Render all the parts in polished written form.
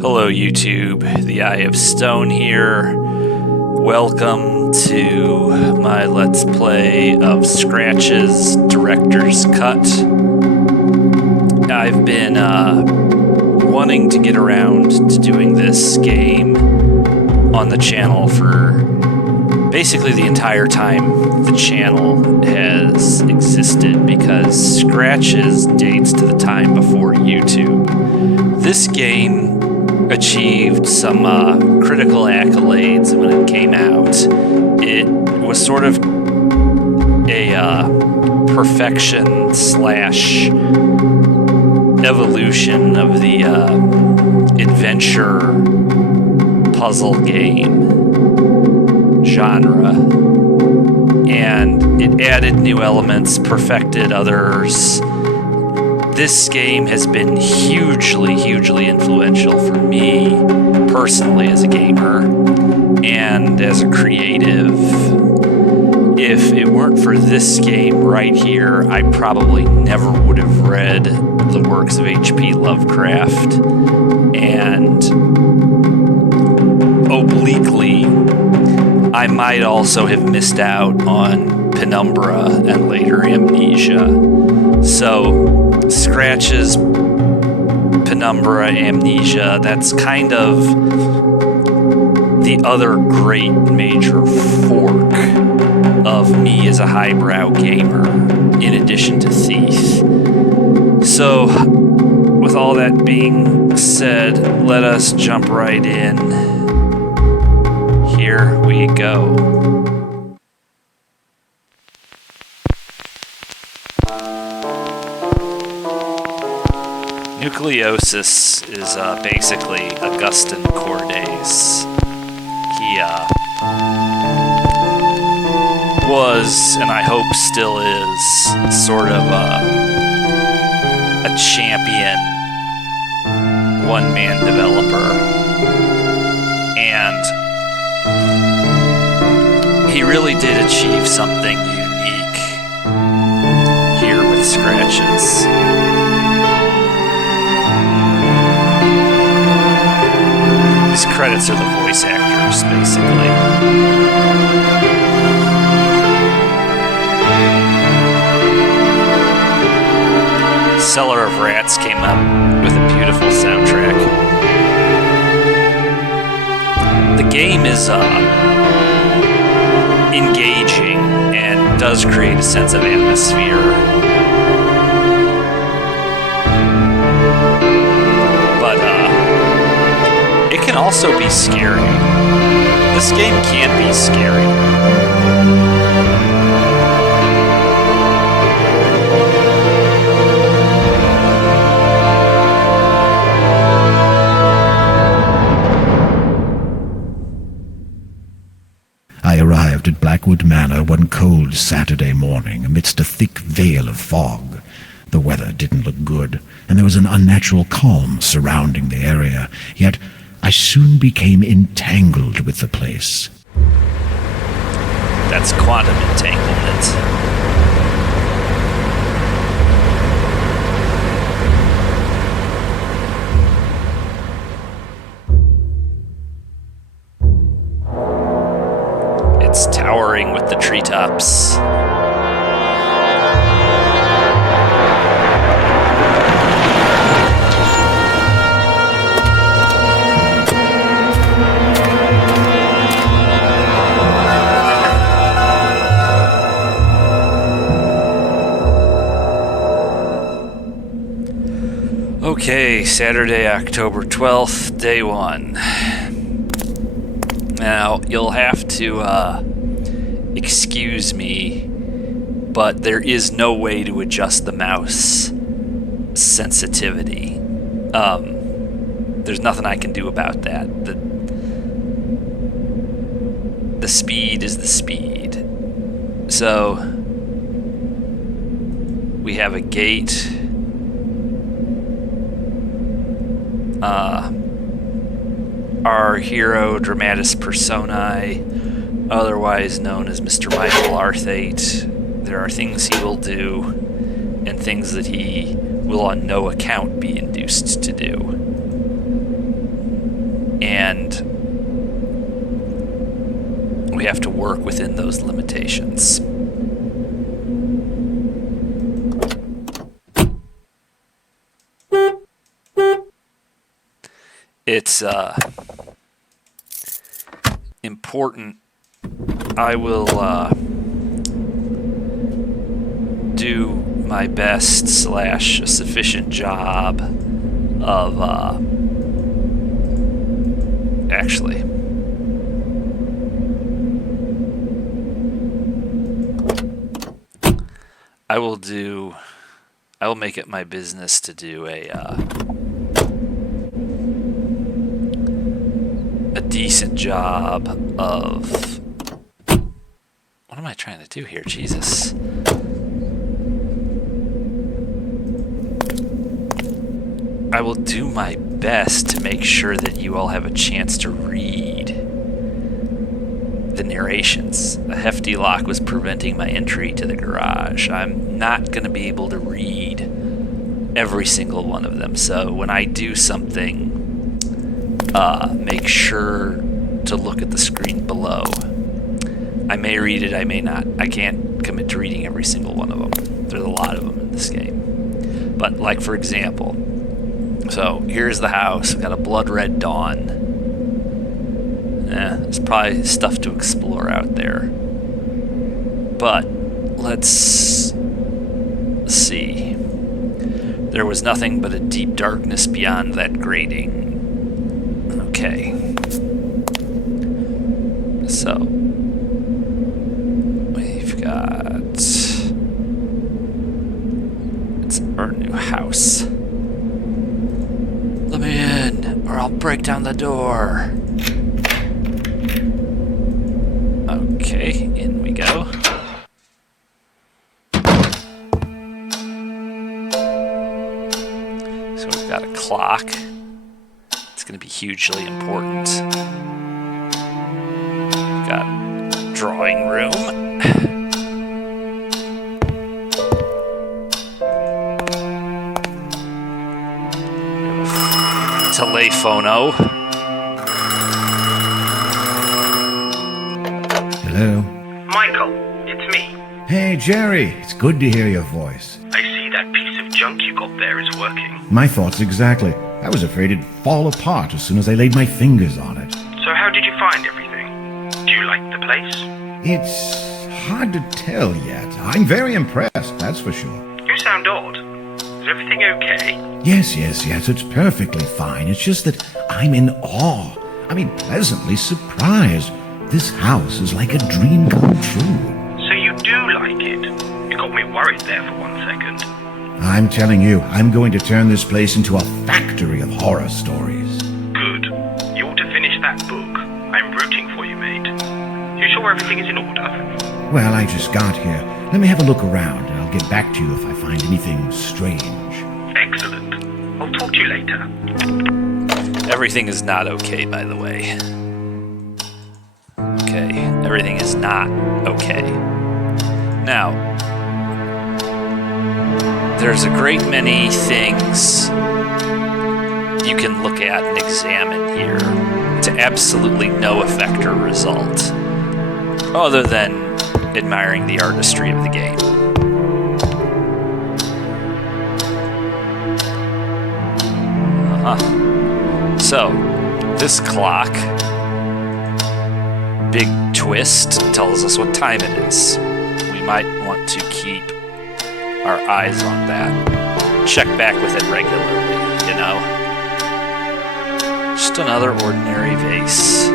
Hello YouTube, the Eye of Stone here. Welcome to my Let's Play of Scratch's Director's Cut. I've been wanting to get around to doing this game on the channel for basically the entire time the channel has existed, because Scratch's dates to the time before YouTube. This game achieved some critical accolades when it came out. It was sort of a perfection slash evolution of the adventure puzzle game genre, and it added new elements, perfected others. This game has been hugely influential for me personally as a gamer and as a creative. If it weren't for this game right here, I probably never would have read the works of H.P. Lovecraft, and obliquely, I might also have missed out on Penumbra and later Amnesia. So Scratch's Penumbra, Amnesia, that's kind of the other great major fork of me as a highbrow gamer, in addition to Thief. So, with all that being said, let us jump right in. Here we go. Nucleosis is basically Augustin Cordes. He was, and I hope still is, sort of a champion one-man developer. And he really did achieve something unique here with Scratch's. These credits are the voice actors, basically. Cellar of Rats came up with a beautiful soundtrack. The game is engaging and does create a sense of atmosphere. But it can also be scary. This game can be scary. I arrived at Blackwood Manor one cold Saturday morning amidst a thick veil of fog. The weather didn't look good, and there was an unnatural calm surrounding the area, yet I soon became entangled with the place. That's quantum entanglement. It's towering with the treetops. Okay, Saturday, October 12th, day one. Now, you'll have to excuse me, but there is no way to adjust the mouse sensitivity. There's nothing I can do about that. The speed is the speed. So, we have a gate. Our hero, dramatis personae, otherwise known as Mr. Michael Arthate. There are things he will do, and things that he will on no account be induced to do. and we have to work within those limitations. It's important. I will do my best / sufficient job of actually I will make it my business to do a decent job of... What am I trying to do here? Jesus. I will do my best to make sure that you all have a chance to read the narrations. A hefty lock was preventing my entry to the garage. I'm not going to be able to read every single one of them, so when I do something, make sure to look at the screen below. I may read it, I may not. I can't commit to reading every single one of them. There's a lot of them in this game. But, like, for example, so here's the house. We've got a blood red dawn. There's probably stuff to explore out there. But let's see. There was nothing but a deep darkness beyond that grating. Okay. So we've got... It's our new house. Let me in, or I'll break down the door. Okay, in we go. So we've got a clock. It's going to be hugely important. We've got drawing room. Telephono. Hello? Michael, it's me. Hey, Jerry. It's good to hear your voice. I see that piece of junk you got there is working. My thoughts exactly. I was afraid it'd fall apart as soon as I laid my fingers on it. So how did you find everything? Do you like the place? It's hard to tell yet. I'm very impressed, that's for sure. You sound odd. Is everything okay? Yes, it's perfectly fine. It's just that I'm in awe. I mean, pleasantly surprised. This house is like a dream come true. So you do like it? You got me worried there for 1 second. I'm telling you, I'm going to turn this place into a factory of horror stories. Good. You ought to finish that book. I'm rooting for you, mate. You sure everything is in order? Well, I just got here. Let me have a look around, and I'll get back to you if I find anything strange. Excellent. I'll talk to you later. Everything is not okay, by the way. Okay, everything is not okay. Now, there's a great many things you can look at and examine here to absolutely no effect or result, other than admiring the artistry of the game. So, this clock, big twist, tells us what time it is. We might want to keep our eyes on that. Check back with it regularly, you know? Just another ordinary vase.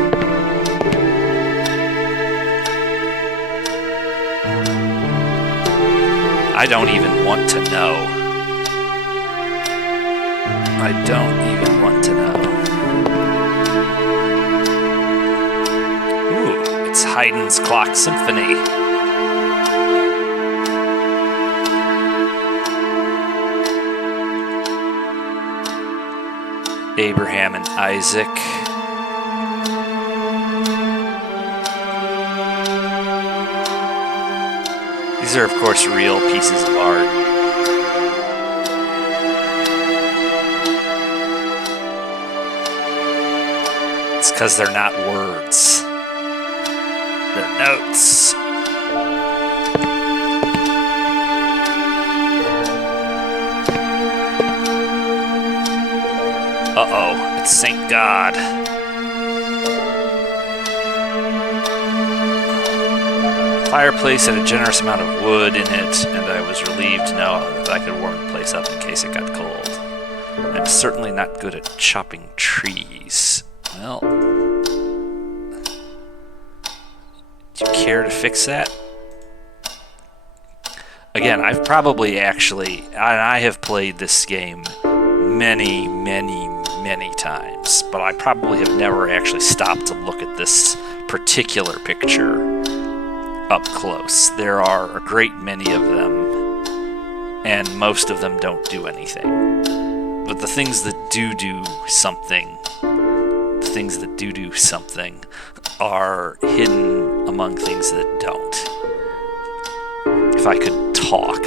I don't even want to know. I don't even want to know. Ooh, it's Haydn's Clock Symphony. Abraham and Isaac. These are, of course, real pieces of art. because they're not words. They're notes. Uh-oh, it's Saint God. The fireplace had a generous amount of wood in it, and I was relieved to know that I could warm the place up in case it got cold. I'm certainly not good at chopping trees. Well, do you care to fix that? Again, I've probably actually, and I have played this game many, many, many times, but I probably have never actually stopped to look at this particular picture up close. There are a great many of them, and most of them don't do anything. But the things that do something, are hidden among things that don't. If I could talk.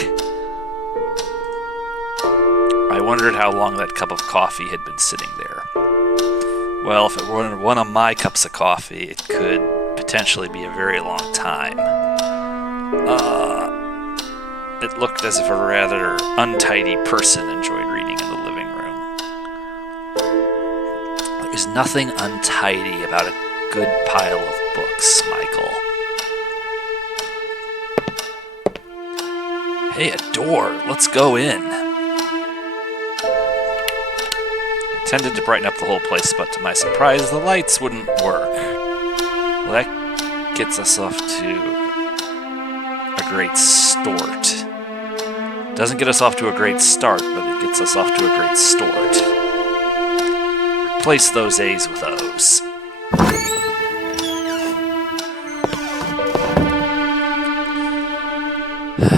I wondered how long that cup of coffee had been sitting there. Well, if it were one of my cups of coffee, it could potentially be a very long time. It looked as if a rather untidy person enjoyed reading in the living room. There's nothing untidy about a good pile of books, Michael. Hey, a door. Let's go in. I tended to brighten up the whole place, but to my surprise, the lights wouldn't work. Well, that gets us off to a great start. Doesn't get us off to a great start, but it gets us off to a great start. Replace those A's with O's.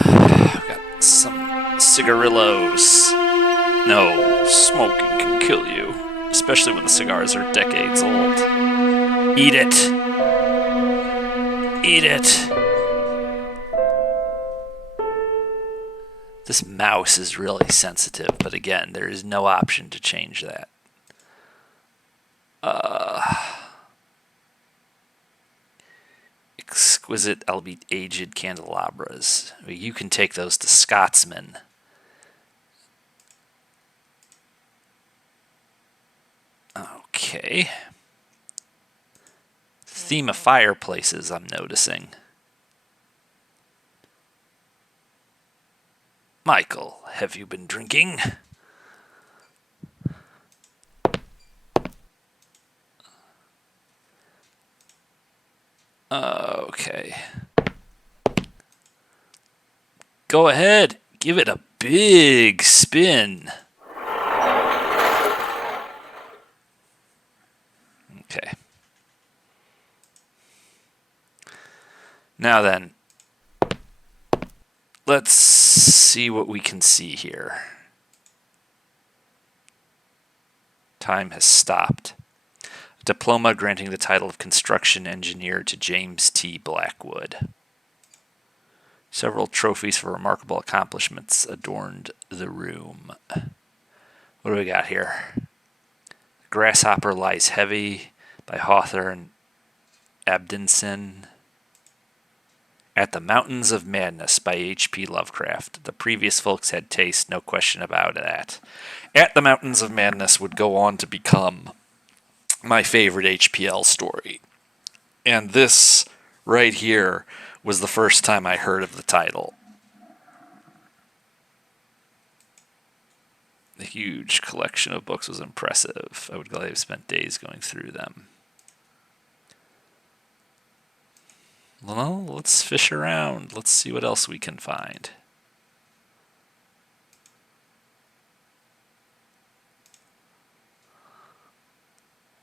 I've got some cigarillos. No, smoking can kill you, especially when the cigars are decades old. Eat it. Eat it. This mouse is really sensitive, but again, there is no option to change that. Exquisite, albeit aged candelabras. You can take those to Scotsman. Okay. Theme of fireplaces, I'm noticing. Michael, have you been drinking? Okay. Go ahead, give it a big spin. Okay. Now then, let's see what we can see here. Time has stopped. A diploma granting the title of construction engineer to James T. Blackwood. Several trophies for remarkable accomplishments adorned the room. What do we got here? Grasshopper Lies Heavy by Hawthorne Abdinson. At the Mountains of Madness by H.P. Lovecraft. The previous folks had taste, no question about that. At the Mountains of Madness would go on to become my favorite HPL story. And this right here was the first time I heard of the title. The huge collection of books was impressive. I would gladly have spent days going through them. Well, let's fish around. Let's see what else we can find.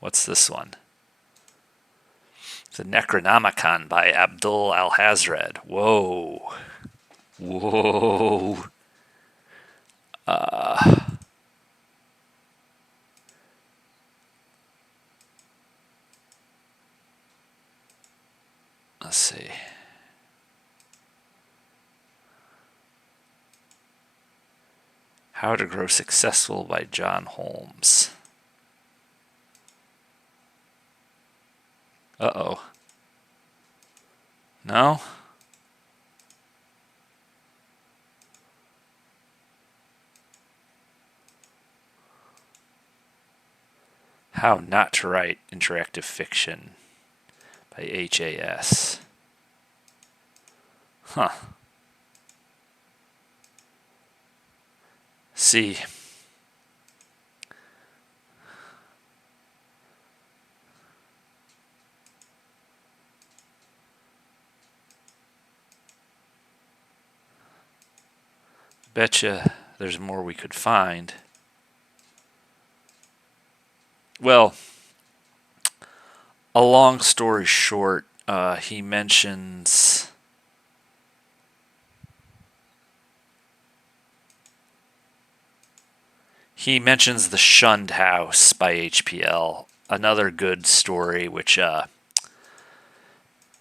What's this one? The Necronomicon by Abdul Alhazred. Whoa. Whoa. Let's see. How to Grow Successful by John Holmes. Uh-oh. No? How Not to Write Interactive Fiction by H.A.S. Huh. See. Betcha there's more we could find. Well, a long story short, he mentions The Shunned House by HPL, another good story which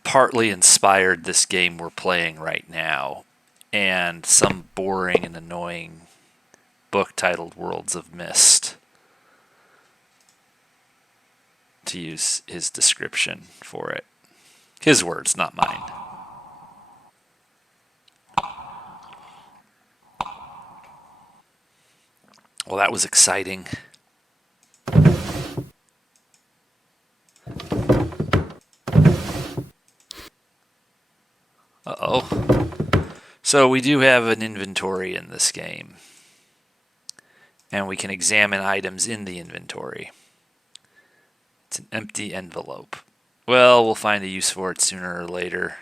partly inspired this game we're playing right now, and some boring and annoying book titled Worlds of Mist, to use his description for it. His words, not mine. Well, that was exciting. Uh-oh. So we do have an inventory in this game, and we can examine items in the inventory. It's an empty envelope. Well, we'll find a use for it sooner or later.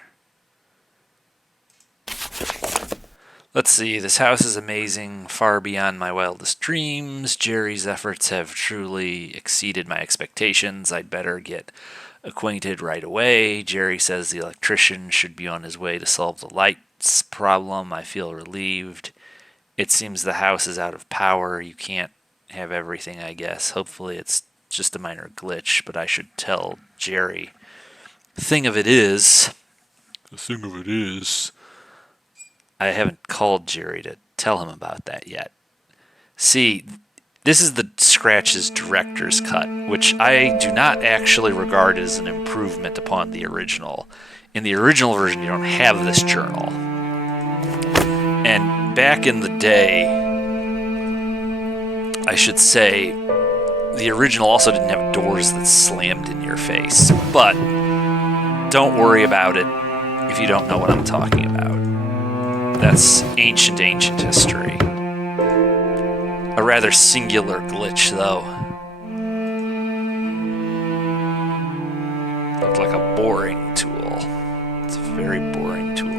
Let's see, this house is amazing, far beyond my wildest dreams. Jerry's efforts have truly exceeded my expectations. I'd better get acquainted right away. Jerry says the electrician should be on his way to solve the lights problem. I feel relieved. It seems the house is out of power. You can't have everything, I guess. Hopefully it's just a minor glitch, but I should tell Jerry. The thing of it is, I haven't called Jerry to tell him about that yet. See, this is the Scratch's director's cut, which I do not actually regard as an improvement upon the original. In the original version, you don't have this journal. And back in the day, I should say, the original also didn't have doors that slammed in your face. But don't worry about it if you don't know what I'm talking about. That's ancient history. A rather singular glitch, though. Looked like a boring tool. It's a very boring tool.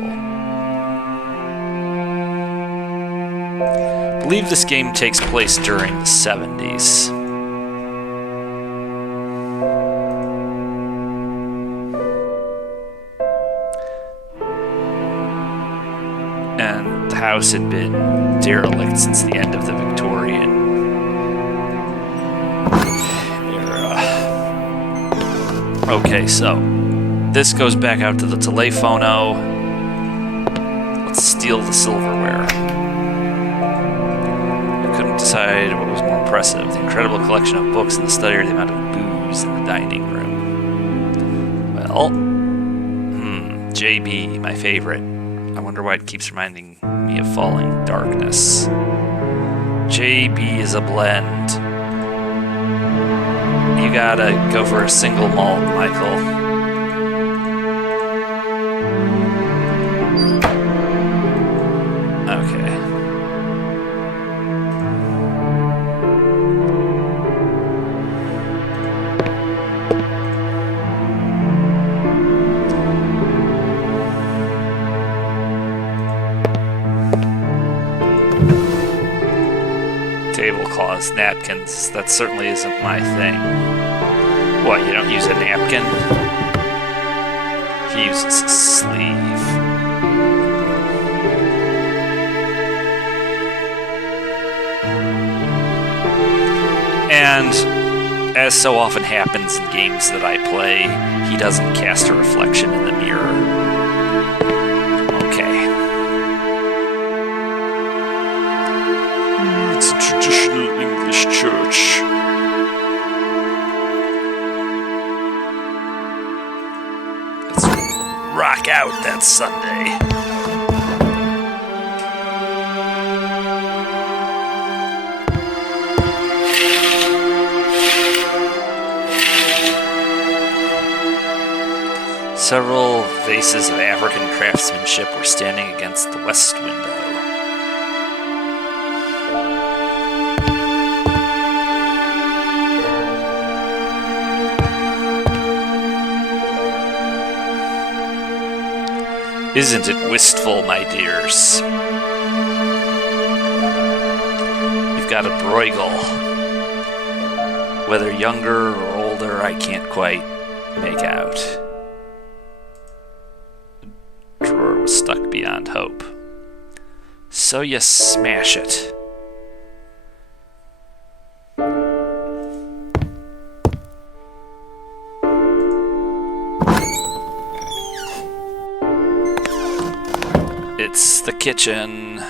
I believe this game takes place during the 70s. And the house had been derelict since the end of the Victorian era. Okay, so this goes back out to the telephono. Let's steal the silverware. I couldn't decide what was more impressive, the incredible collection of books in the study or the amount of booze in the dining room. Well, JB, my favorite. I wonder why it keeps reminding me of Falling Darkness. JB is a blend. You gotta go for a single malt, Michael. Okay. Tablecloths, napkins, that certainly isn't my thing. What, you don't use a napkin? He uses a sleeve. And, as so often happens in games that I play, he doesn't cast a reflection in the mirror. Okay. It's a traditional English church. out that Sunday. Several vases of African craftsmanship were standing against the west window. Isn't it wistful, my dears? You've got a Bruegel. Whether younger or older, I can't quite make out. The drawer was stuck beyond hope. So you smash it. It's the kitchen.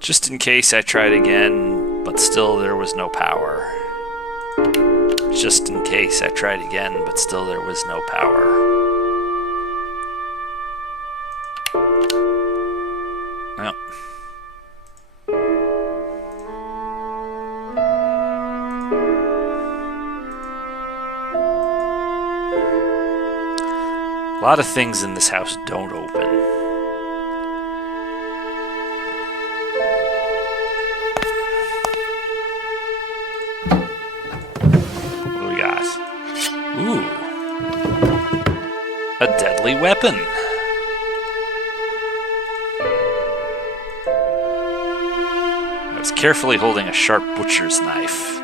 Just in case I tried again, but still there was no power. Just in case I tried again, but still there was no power. Well. A lot of things in this house don't open. What do we got? Ooh. A deadly weapon. I was carefully holding a sharp butcher's knife.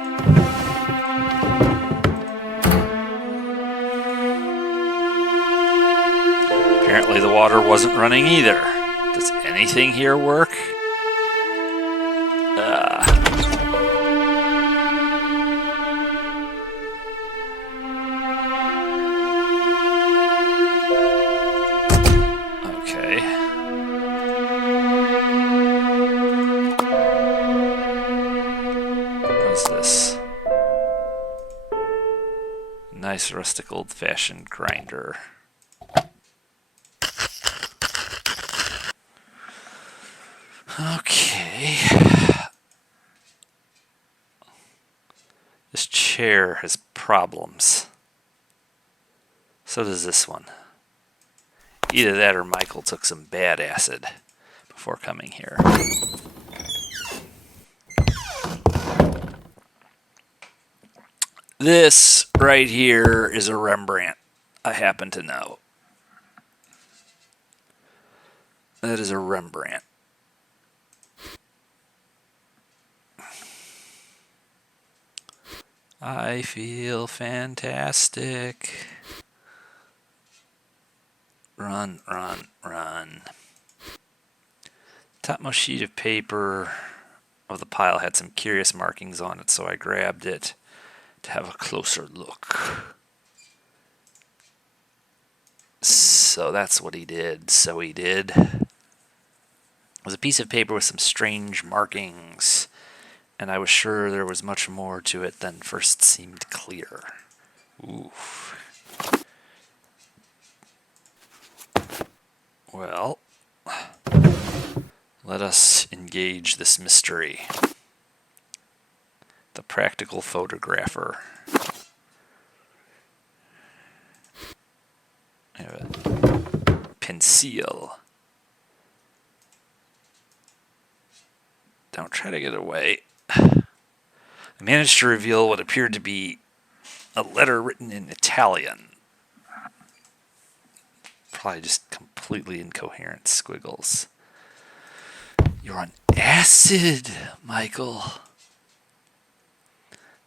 Apparently the water wasn't running either. Does anything here work? Okay. What's this? Nice rustic old-fashioned grinder. Okay. This chair has problems. So does this one. Either that or Michael took some bad acid before coming here. This right here is a Rembrandt, I happen to know. That is a Rembrandt. I feel fantastic. Run, run, run. Topmost sheet of paper of the pile had some curious markings on it, so I grabbed it to have a closer look. So that's what he did. So he did. It was a piece of paper with some strange markings, and I was sure there was much more to it than first seemed clear. Ooh. Well, let us engage this mystery. The practical photographer. I have a pencil. Don't try to get away. I managed to reveal what appeared to be a letter written in Italian. Probably just completely incoherent squiggles. You're on acid, Michael.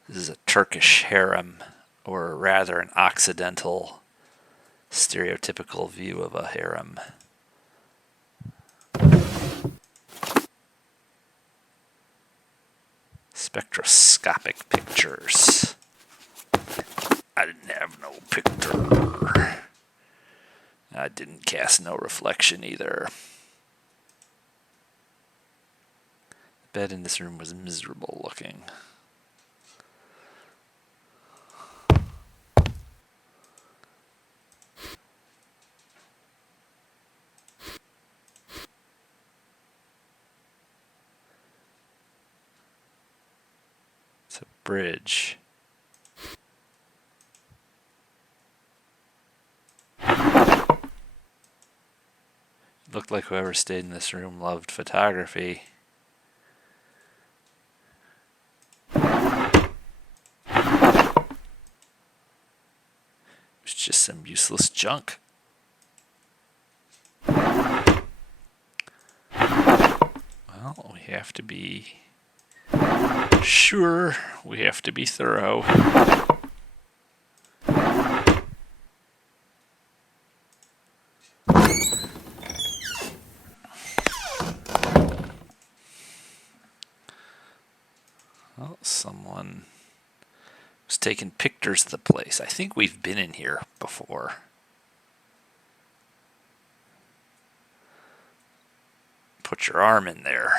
This is a Turkish harem, or rather an Occidental, stereotypical view of a harem. Spectroscopic pictures. I didn't have no picture. I didn't cast no reflection either. Bed in this room was miserable looking. It's a bridge. Looked like whoever stayed in this room loved photography. It's just some useless junk. Well, we have to be sure. We have to be thorough. Well, someone was taking pictures of the place. I think we've been in here before. Put your arm in there.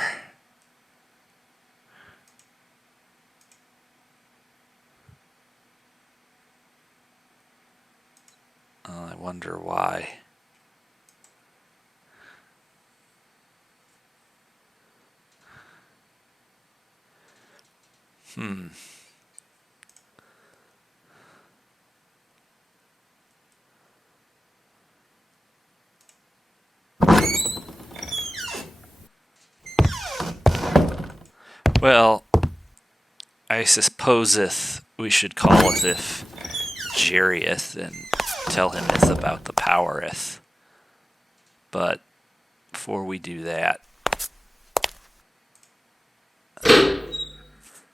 I wonder why. Well, I supposeth we should calleth if Jerieth and tell him it's about the powereth. But before we do that,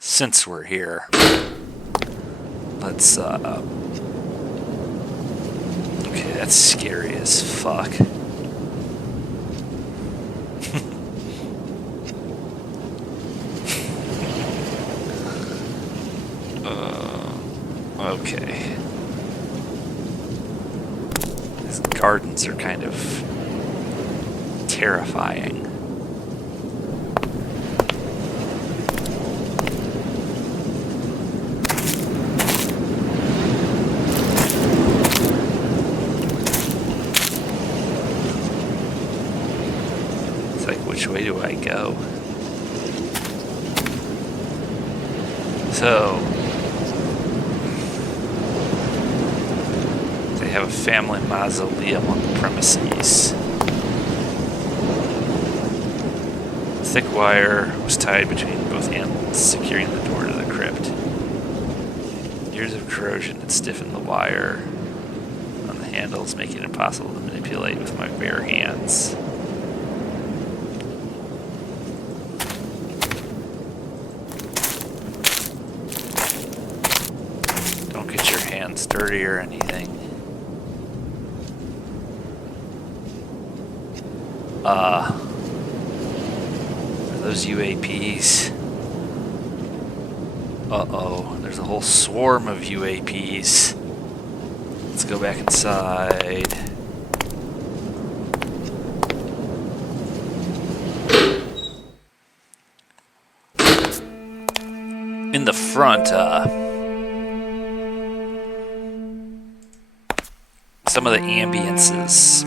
since we're here, let's okay, that's scary as fuck. Okay. These gardens are kind of terrifying. It's like, which way do I go? So, they have a family mausoleum on the premises. Thick wire was tied between both animals, securing the door to the crypt. Years of corrosion had stiffened the wire on the handles, making it impossible to manipulate with my bare hands. Don't get your hands dirty or anything. Are those UAPs? Uh-oh, there's a whole swarm of UAPs. Let's go back inside. In the front, some of the ambiences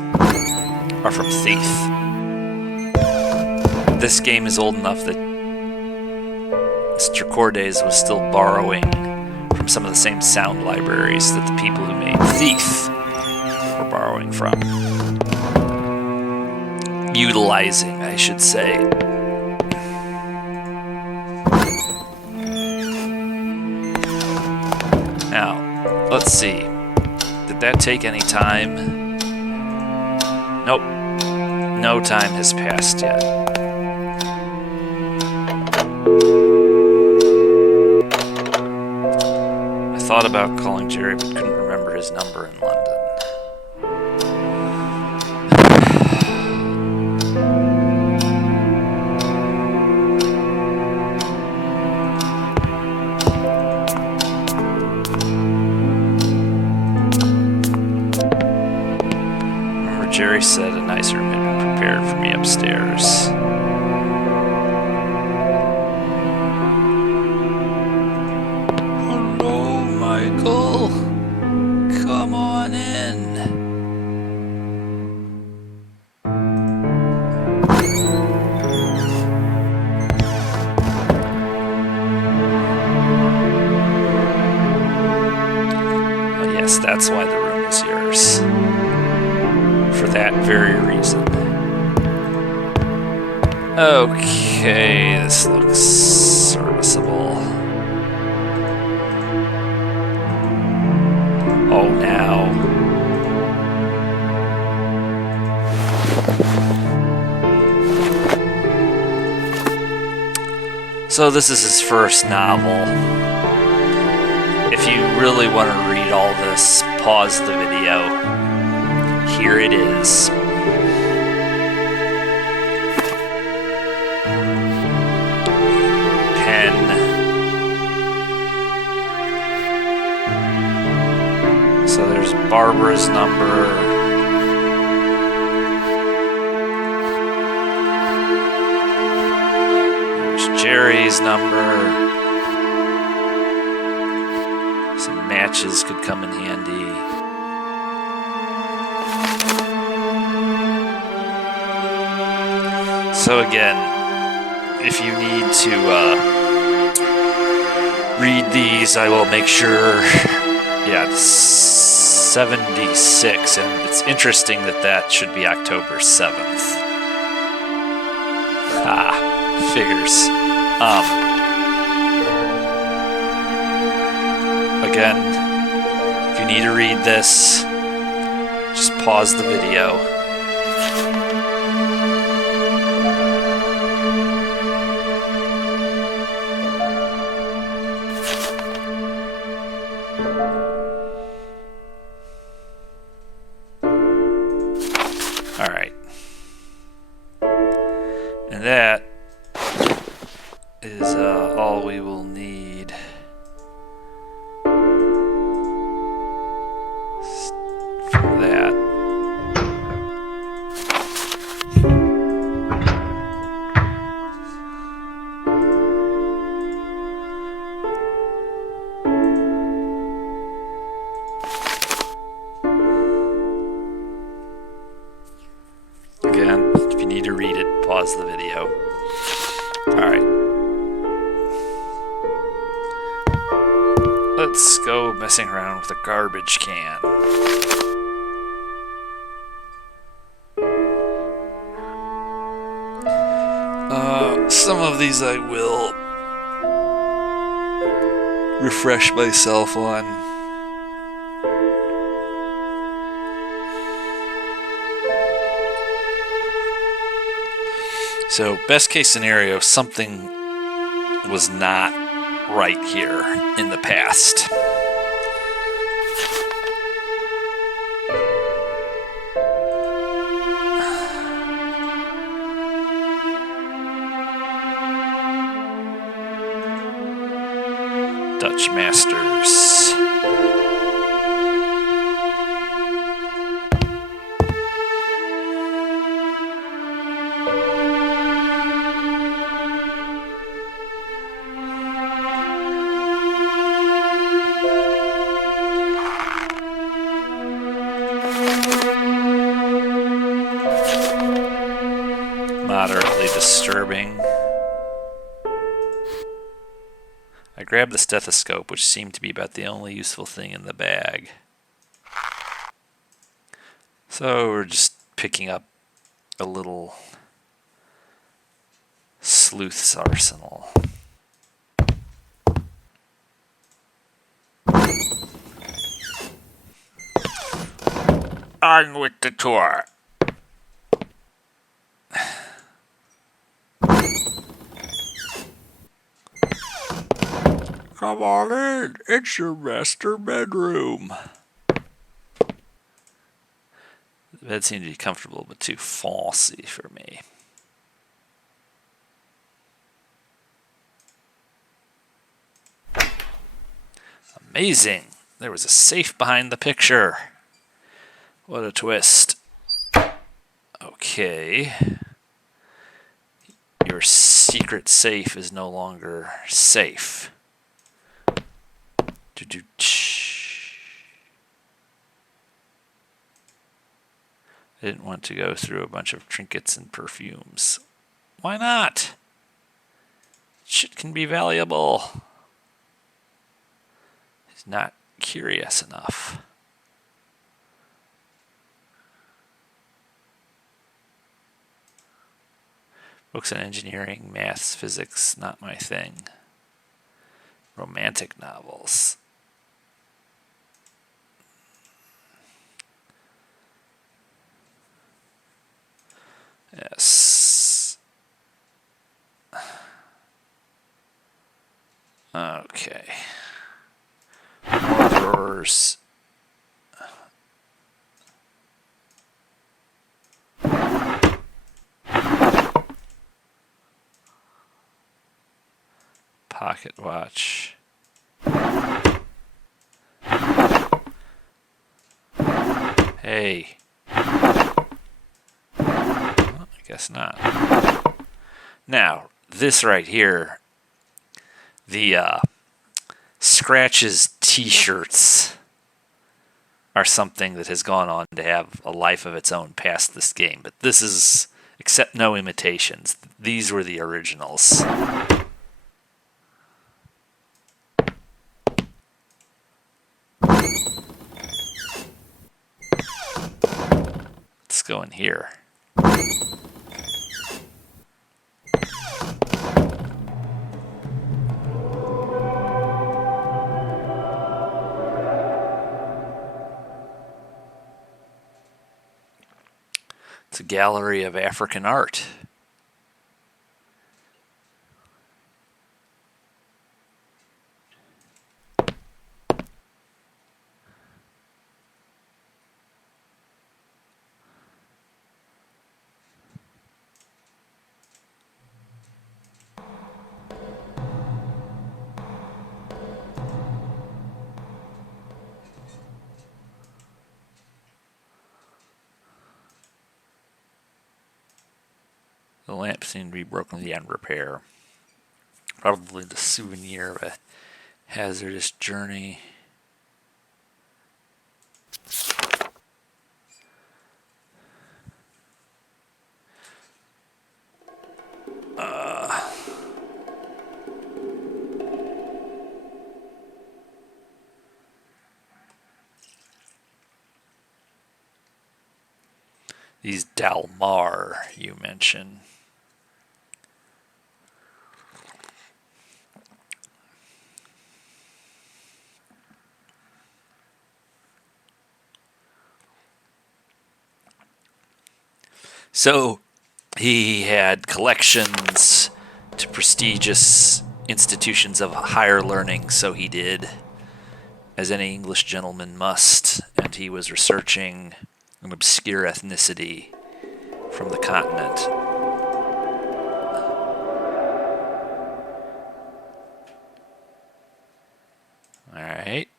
are from Thief. This game is old enough that Mr. Cordays was still borrowing from some of the same sound libraries that the people who made Thief were borrowing from. Utilizing, I should say. Now, let's see. Did that take any time? Nope. No time has passed yet. I thought about calling Jerry, but couldn't remember his number in London. Remember, Jerry said a nice room had been prepared for me upstairs. Yes, that's why the room is yours. For that very reason. Okay, this looks serviceable. Oh, now. So this is his first novel. If you really want to read all this, pause the video. Here it is. Pen. So there's Barbara's number. There's Jerry's number. Some matches could come in handy. So again, if you need to read these, I will make sure. Yeah, it's 76, and it's interesting that should be October 7th. Figures. Again, if you need to read this, just pause the video. Alright. And that is all we will need. For that. Again, if you need to read it, pause the video. Alright. Let's go messing around with a garbage can. Some of these I will refresh myself on. So, best case scenario, something was not right here in the past. Dutch Masters. Moderately disturbing. I grabbed the stethoscope, which seemed to be about the only useful thing in the bag. So we're just picking up a little sleuth's arsenal. On with the tour. Come on in, it's your master bedroom. The bed seemed to be comfortable, but too fancy for me. Amazing! There was a safe behind the picture. What a twist. Okay. Your secret safe is no longer safe. I didn't want to go through a bunch of trinkets and perfumes. Why not? Shit can be valuable. He's not curious enough. Books on engineering, maths, physics, not my thing. Romantic novels. Yes. Okay. More drawers. Pocket watch. Hey. Well, I guess not. Now, this right here, the Scratch's t-shirts are something that has gone on to have a life of its own past this game. But this is, except no imitations, these were the originals. Let's go in here. It's a gallery of African art. The lamp seemed to be broken beyond repair. Probably the souvenir of a hazardous journey. These Dalmar you mentioned. So he had collections to prestigious institutions of higher learning, so he did, as any English gentleman must, and he was researching an obscure ethnicity from the continent. Alright.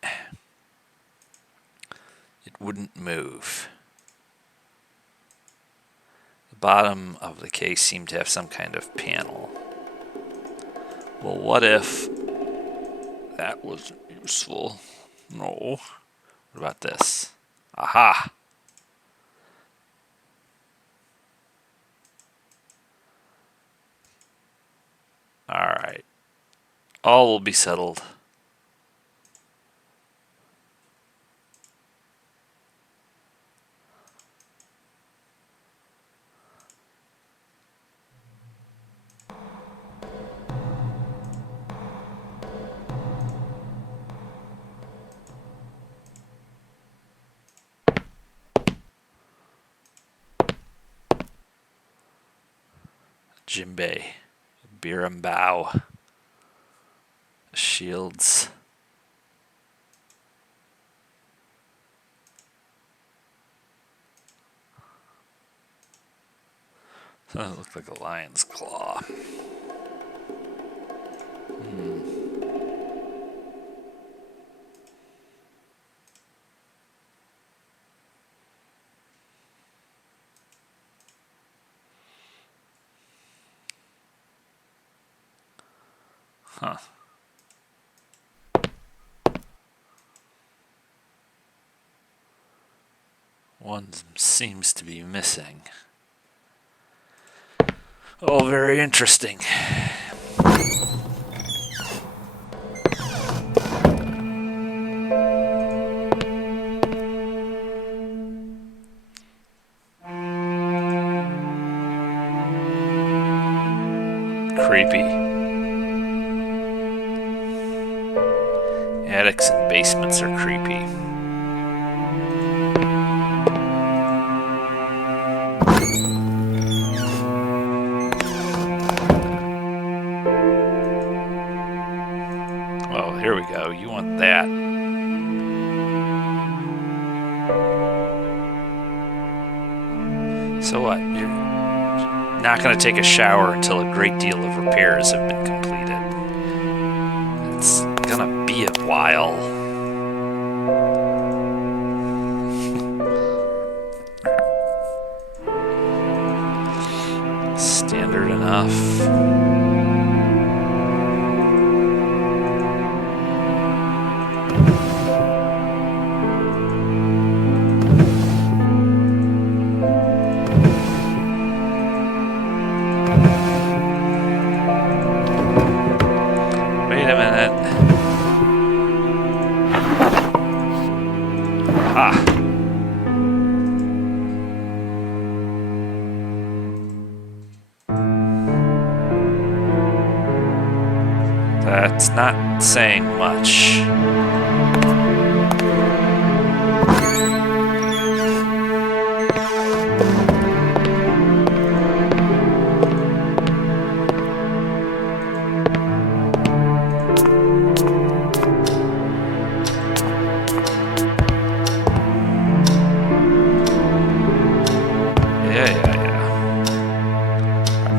It wouldn't move. The bottom of the case seemed to have some kind of panel. Well, what if that wasn't useful? No. What about this? Aha! Alright. All will be settled. Jimbei, Birambao, shields. That looks like a lion's claw. Huh. One seems to be missing. Oh, very interesting. creepy. Attics and basements are creepy. Oh, here we go. You want that. So what? You're not going to take a shower until a great deal of repairs have been completed. It's gonna be a while. Standard enough. That's not saying much. Yeah.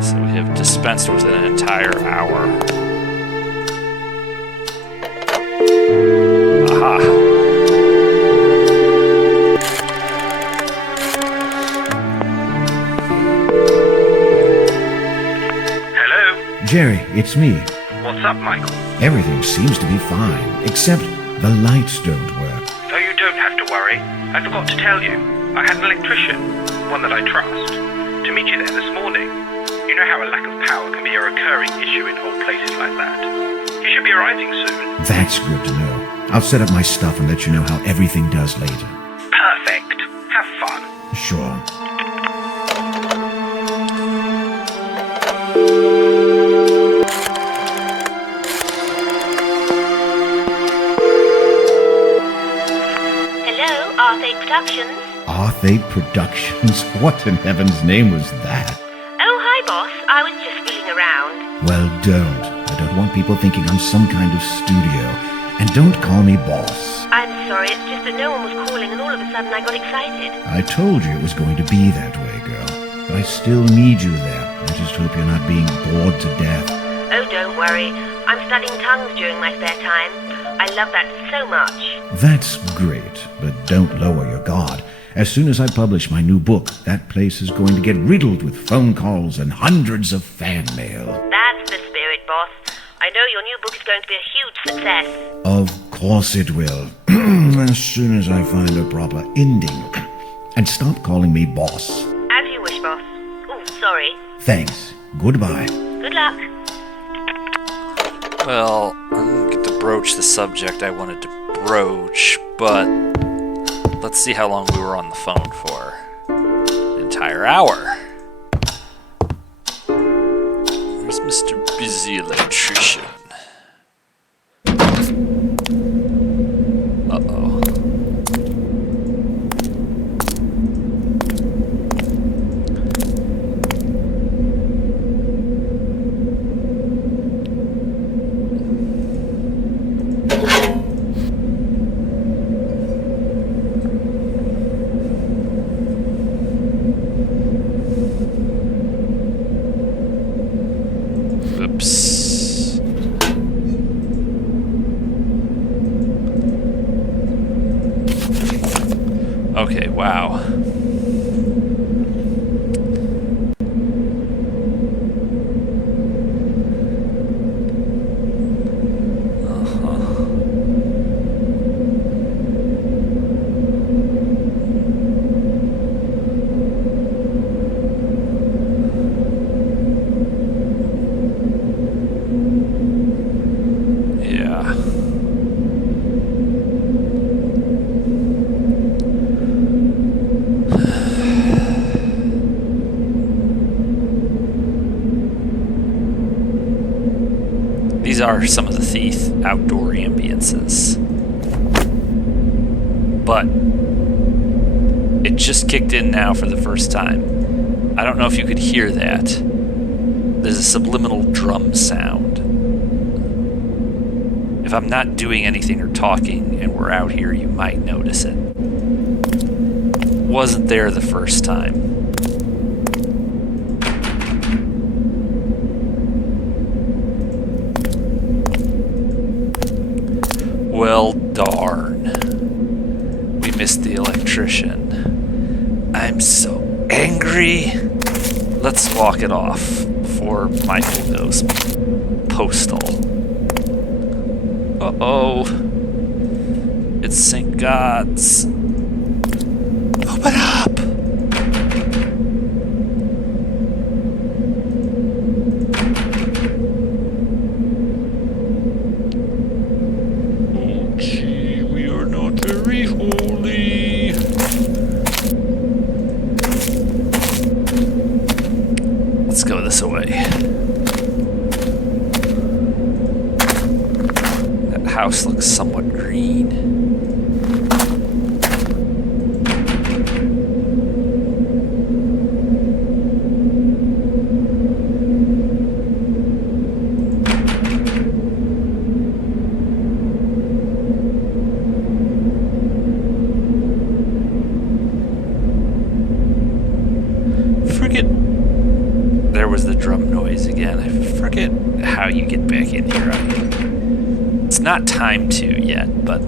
So we have dispensed with an entire hour. Jerry, it's me. What's up, Michael? Everything seems to be fine, except the lights don't work. Oh, you don't have to worry. I forgot to tell you. I had an electrician, one that I trust, to meet you there this morning. You know how a lack of power can be a recurring issue in old places like that. He should be arriving soon. That's good to know. I'll set up my stuff and let you know how everything does later. Perfect. Have fun. Sure. Productions. Arthate Productions? What in heaven's name was that? Oh, hi, boss. I was just feeling around. Well, don't. I don't want people thinking I'm some kind of studio. And don't call me boss. I'm sorry, it's just that no one was calling and all of a sudden I got excited. I told you it was going to be that way, girl. But I still need you there. I just hope you're not being bored to death. Oh, don't worry. I'm studying tongues during my spare time. I love that so much. That's great, but don't lower your guard. As soon as I publish my new book, that place is going to get riddled with phone calls and hundreds of fan mail. That's the spirit, boss. I know your new book is going to be a huge success. Of course it will. As soon as I find a proper ending. And stop calling me boss. As you wish, boss. Oh, sorry. Thanks. Goodbye. Good luck. Well, I didn't get to broach the subject I wanted to broach, but let's see how long we were on the phone for. An entire hour. Where's Mr. Busy Electrician? Uh-oh. Okay, wow. Yeah. are some of the Thief outdoor ambiences. But it just kicked in now for the first time. I don't know if you could hear that. There's a subliminal drum sound. If I'm not doing anything or talking and we're out here, you might notice it. Wasn't there the first time. Well, darn. We missed the electrician. I'm so angry. Let's walk it off before Michael goes postal. Uh-oh. It's St. God's. Open up! Oh, gee, we are not very holy. Let's go this way. That house looks somewhat green. There was the drum noise again. I forget how you get back in here. It's not time to yet, but...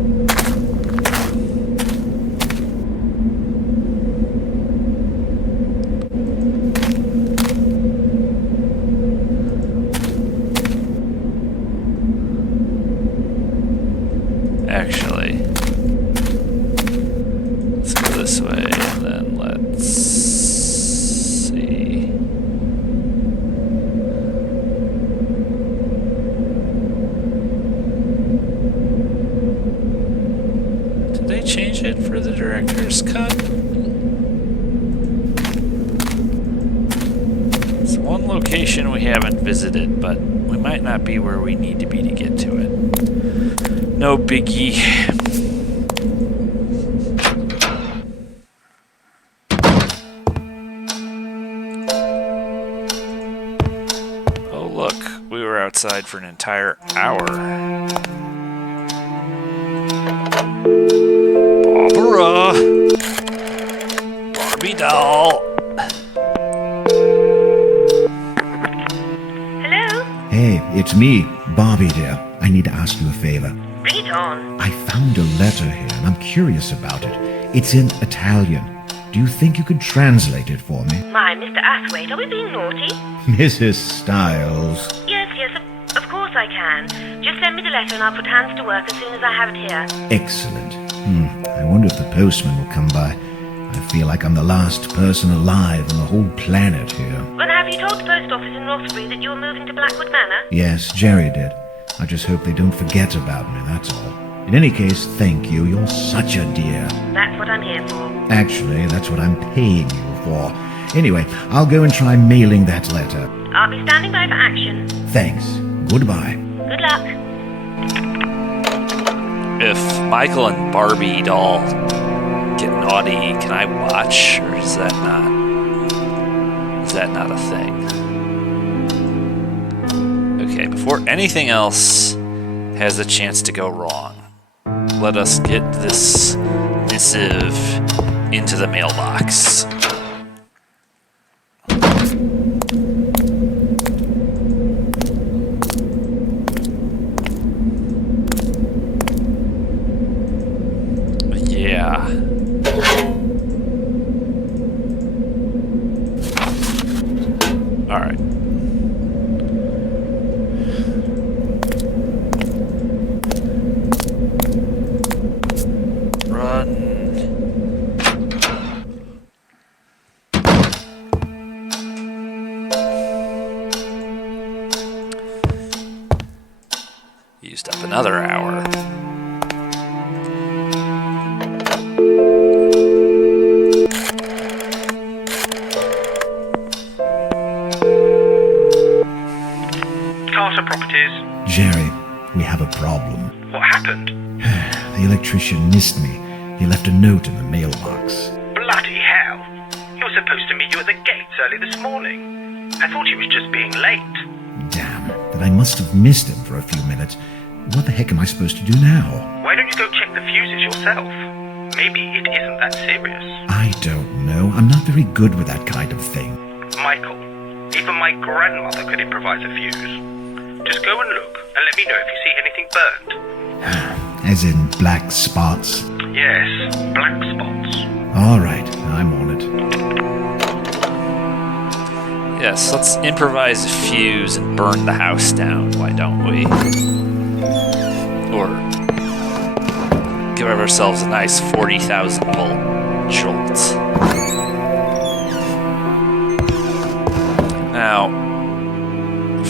Actually, let's go this way, and then let's see. Did they change it for the director's cut? It's one location we haven't visited, but we might not be where we need to be to get to it. No biggie. Oh look, we were outside for an entire hour. Barbara! Barbie doll! Hello? Hey, it's me, Barbie dear. I need to ask you a favor. Bring it on. I found a letter here, and I'm curious about it. It's in Italian. Do you think you could translate it for me? My, Mr. Athwaite, are we being naughty? Mrs. Styles. Yes, of course I can. Just send me the letter and I'll put hands to work as soon as I have it here. Excellent. I wonder if the postman will come by. I feel like I'm the last person alive on the whole planet here. Well, have you told the post office in Rothbury that you're moving to Blackwood Manor? Yes, Jerry did. I just hope they don't forget about me, that's all. In any case, thank you. You're such a dear. That's what I'm here for. Actually, that's what I'm paying you for. Anyway, I'll go and try mailing that letter. I'll be standing by for action. Thanks. Goodbye. Good luck. If Michael and Barbie doll get naughty, can I watch, or is that not a thing? Okay, before anything else has a chance to go wrong, let us get this missive into the mailbox. Yeah. All right. Run. Used up another hour. Carter Properties. Jerry, a problem. What happened? The electrician missed me. He left a note in the mailbox. Bloody hell! He was supposed to meet you at the gates early this morning. I thought he was just being late. Damn, then I must have missed him for a few minutes. What the heck am I supposed to do now? Why don't you go check the fuses yourself? Maybe it isn't that serious. I don't know. I'm not very good with that kind of thing. Michael, even my grandmother could improvise a fuse. Just go and look, and let me know if you see anything burned. As in black spots? Yes, black spots. All right, I'm on it. Yes, let's improvise a fuse and burn the house down, why don't we? Or give ourselves a nice 40,000 volt jolt. Now,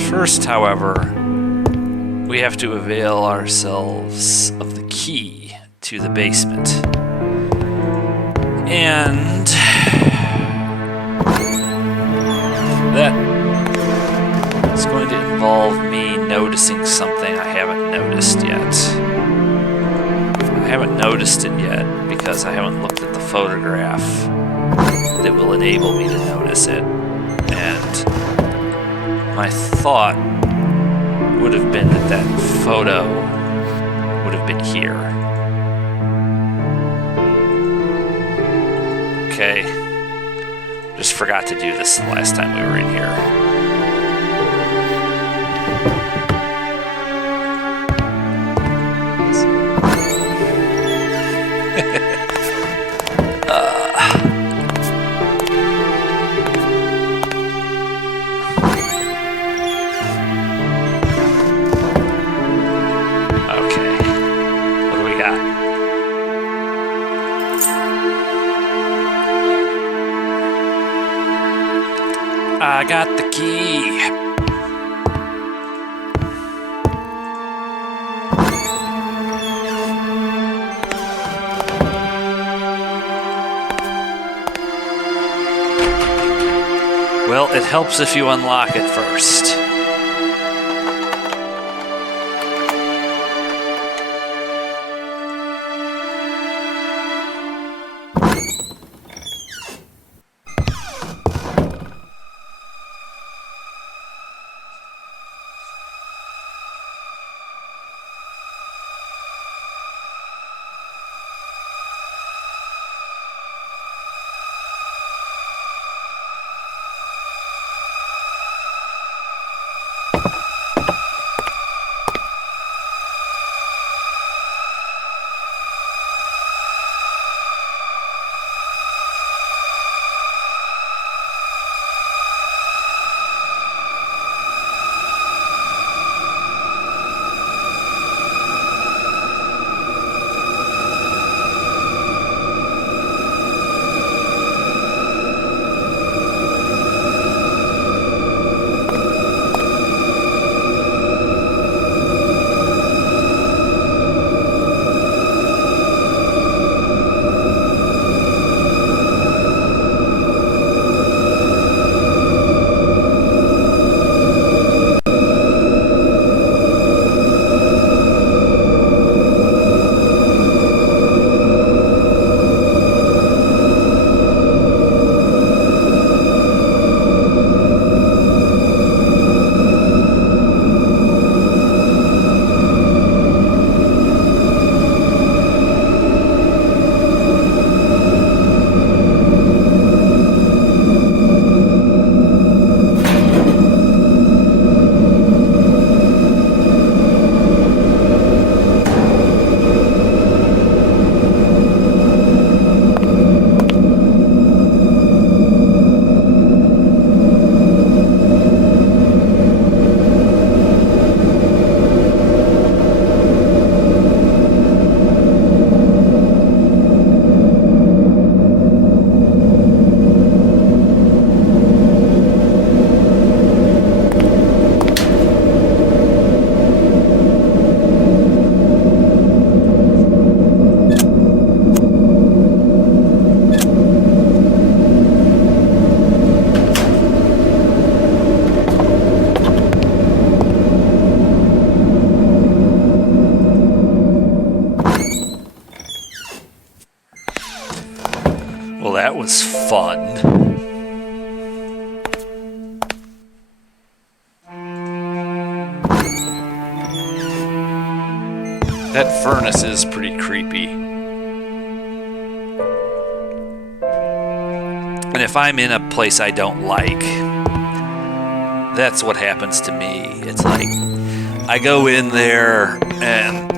first, however, we have to avail ourselves of the key to the basement. And that is going to involve me noticing something I haven't noticed yet. I haven't noticed it yet because I haven't looked at the photograph that will enable me to notice it. And my thought would have been that that photo would have been here. Okay. Just forgot to do this the last time we were in here. Okay. What do we got? I got the key. Well, it helps if you unlock it first. fun. That furnace is pretty creepy. And if I'm in a place I don't like, that's what happens to me. It's like, I go in there and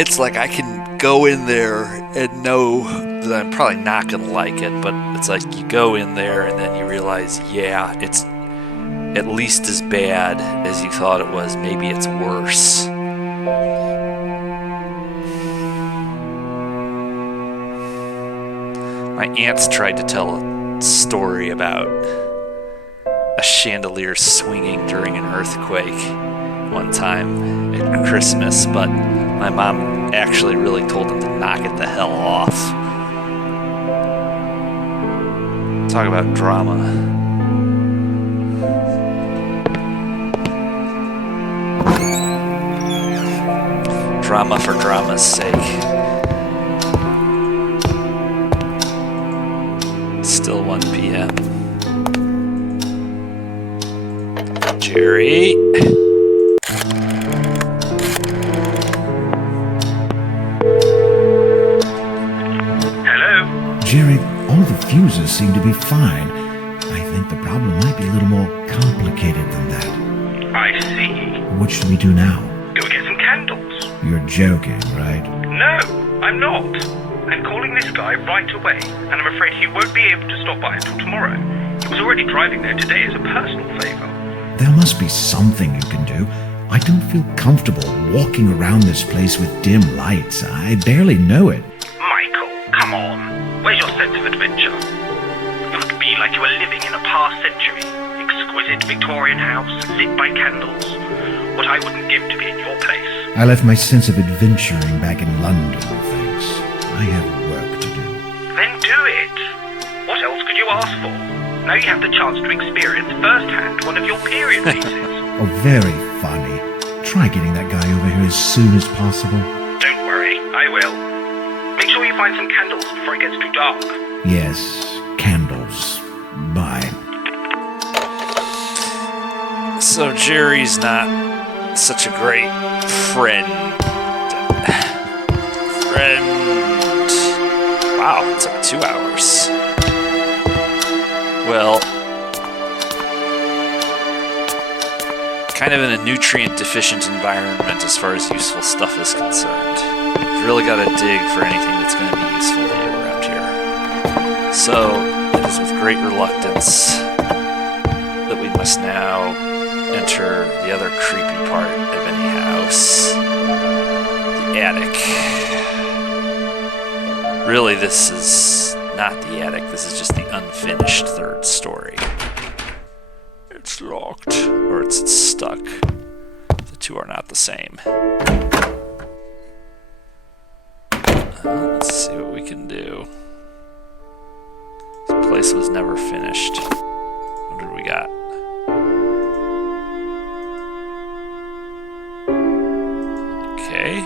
it's like I can go in there and know that I'm probably not going to like it, but it's like you go in there and then you realize, yeah, it's at least as bad as you thought it was. Maybe it's worse. My aunts tried to tell a story about a chandelier swinging during an earthquake one time at Christmas, but my mom actually really told them to knock it the hell off. Talk about drama. Drama for drama's sake. Still 1 p.m. Jerry. Hello? Jerry, all the fuses seem to be fine. I think the problem might be a little more complicated than that. I see. What should we do now? Go get some candles. You're joking, right? No, I'm not. I'm calling this guy right away, and I'm afraid he won't be able to stop by until tomorrow. He was already driving there today as a personal favor. There must be something you can do. I don't feel comfortable walking around this place with dim lights. I barely know it. Michael, come on. Where's your sense of adventure? It would be like you were living in a past century. Exquisite Victorian house, lit by candles. What I wouldn't give to be in your place. I left my sense of adventuring back in London, thanks. I have work to do. Then do it. What else could you ask for? Now you have the chance to experience firsthand one of your period pieces. Oh, very funny. Try getting that guy over here as soon as possible. Don't worry, I will. Make sure you find some candles before it gets too dark. Yes, candles. Bye. So Jerry's not such a great friend. Wow, it took 2 hours. Well, kind of in a nutrient-deficient environment as far as useful stuff is concerned. You've really got to dig for anything that's going to be useful to you around here. So, it is with great reluctance that we must now enter the other creepy part of any house. The attic. Really, this is not the attic. This is just the unfinished third story. It's locked, or it's stuck. The two are not the same. Let's see what we can do. This place was never finished. What did we got? Okay.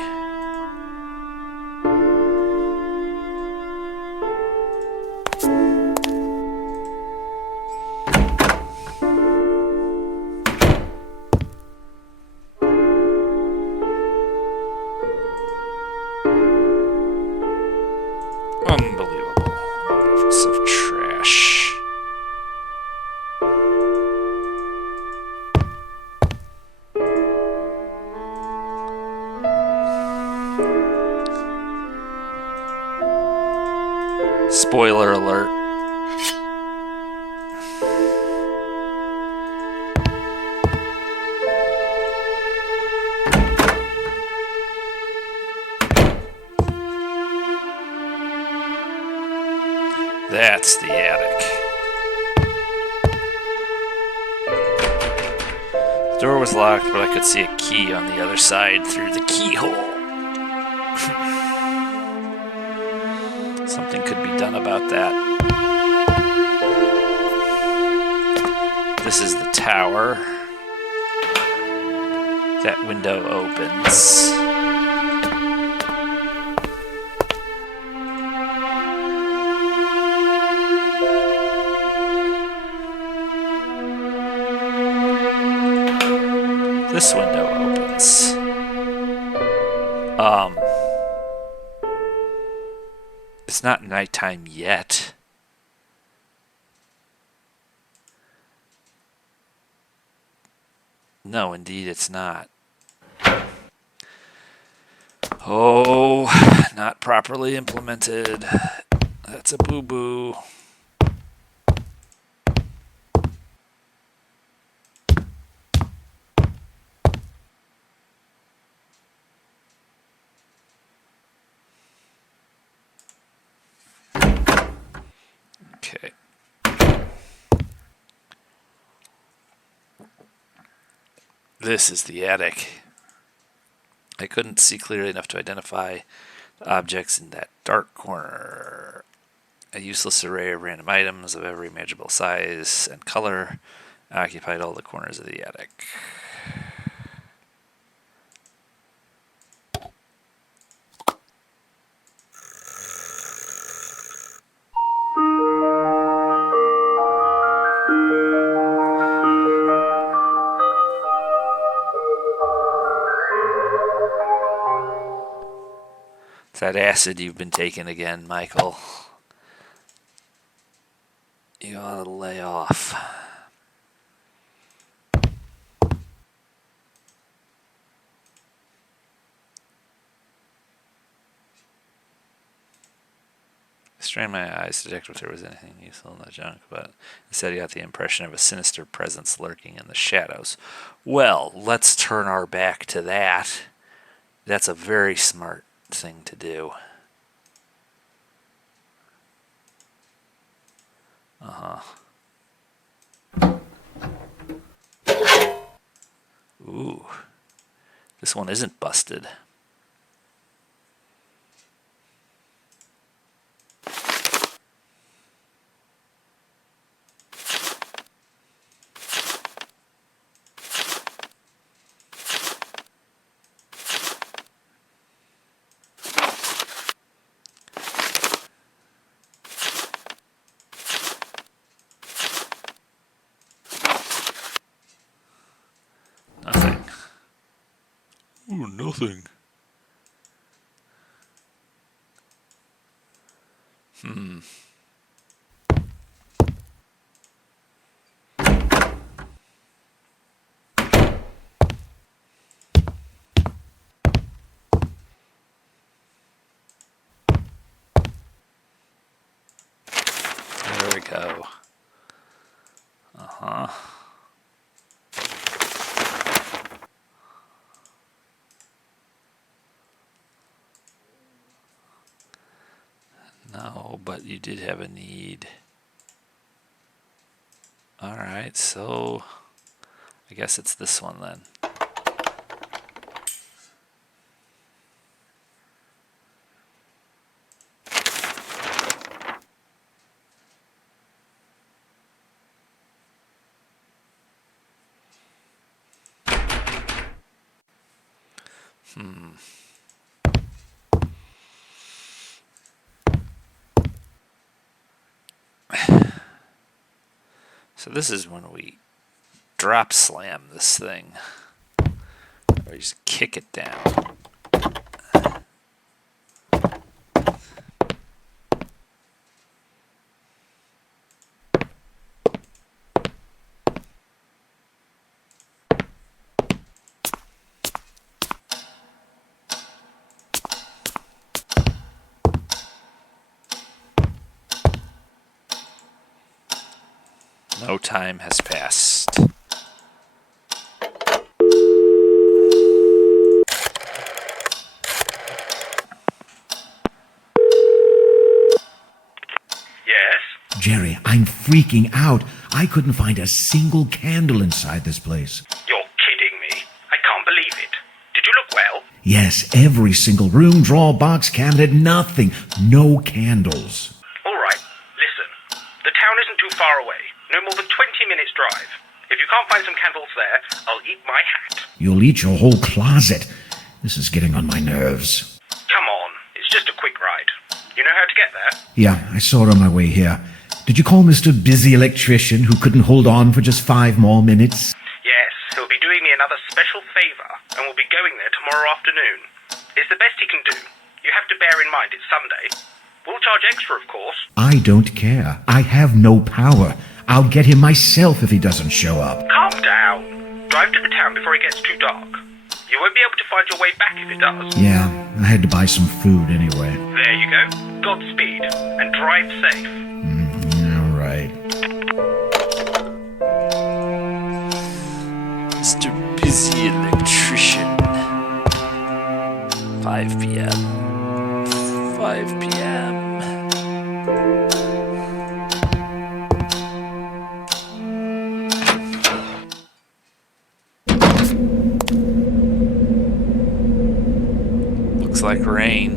Unbelievable. Lots of trash. Spoiler alert. That's the attic. The door was locked, but I could see a key on the other side through the keyhole. Something could be done about that. This is the tower. That window opens. It's not nighttime yet. No, indeed it's not. Oh, not properly implemented. That's a boo-boo. Okay. This is the attic. I couldn't see clearly enough to identify the objects in that dark corner. A useless array of random items of every imaginable size and color occupied all the corners of the attic. It's that acid you've been taking again, Michael. You ought to lay off. I strained my eyes to detect if there was anything useful in the junk, but instead I got the impression of a sinister presence lurking in the shadows. Well, let's turn our back to that. That's a very smart thing to do. Ooh. This one isn't busted. Nothing. Ooh, nothing. There we go. No, but you did have a need. Alright, so I guess it's this one then. So this is when we drop slam this thing. Or just kick it down. No time has passed. Yes? Jerry, I'm freaking out. I couldn't find a single candle inside this place. You're kidding me. I can't believe it. Did you look well? Yes, every single room, drawer, box, cabinet, nothing. No candles. All right, listen. The town isn't too far away. No more than 20 minutes drive. If you can't find some candles there, I'll eat my hat. You'll eat your whole closet. This is getting on my nerves. Come on, it's just a quick ride. You know how to get there? Yeah, I saw it on my way here. Did you call Mr. Busy Electrician who couldn't hold on for just 5 more minutes? Yes, he'll be doing me another special favor, and we'll be going there tomorrow afternoon. It's the best he can do. You have to bear in mind it's Sunday. We'll charge extra, of course. I don't care. I have no power. I'll get him myself if he doesn't show up. Calm down. Drive to the town before it gets too dark. You won't be able to find your way back if it does. Yeah, I had to buy some food anyway. There you go. Godspeed. And drive safe. All right. Mr. Busy Electrician. 5 p.m. 5 p.m. Looks like rain.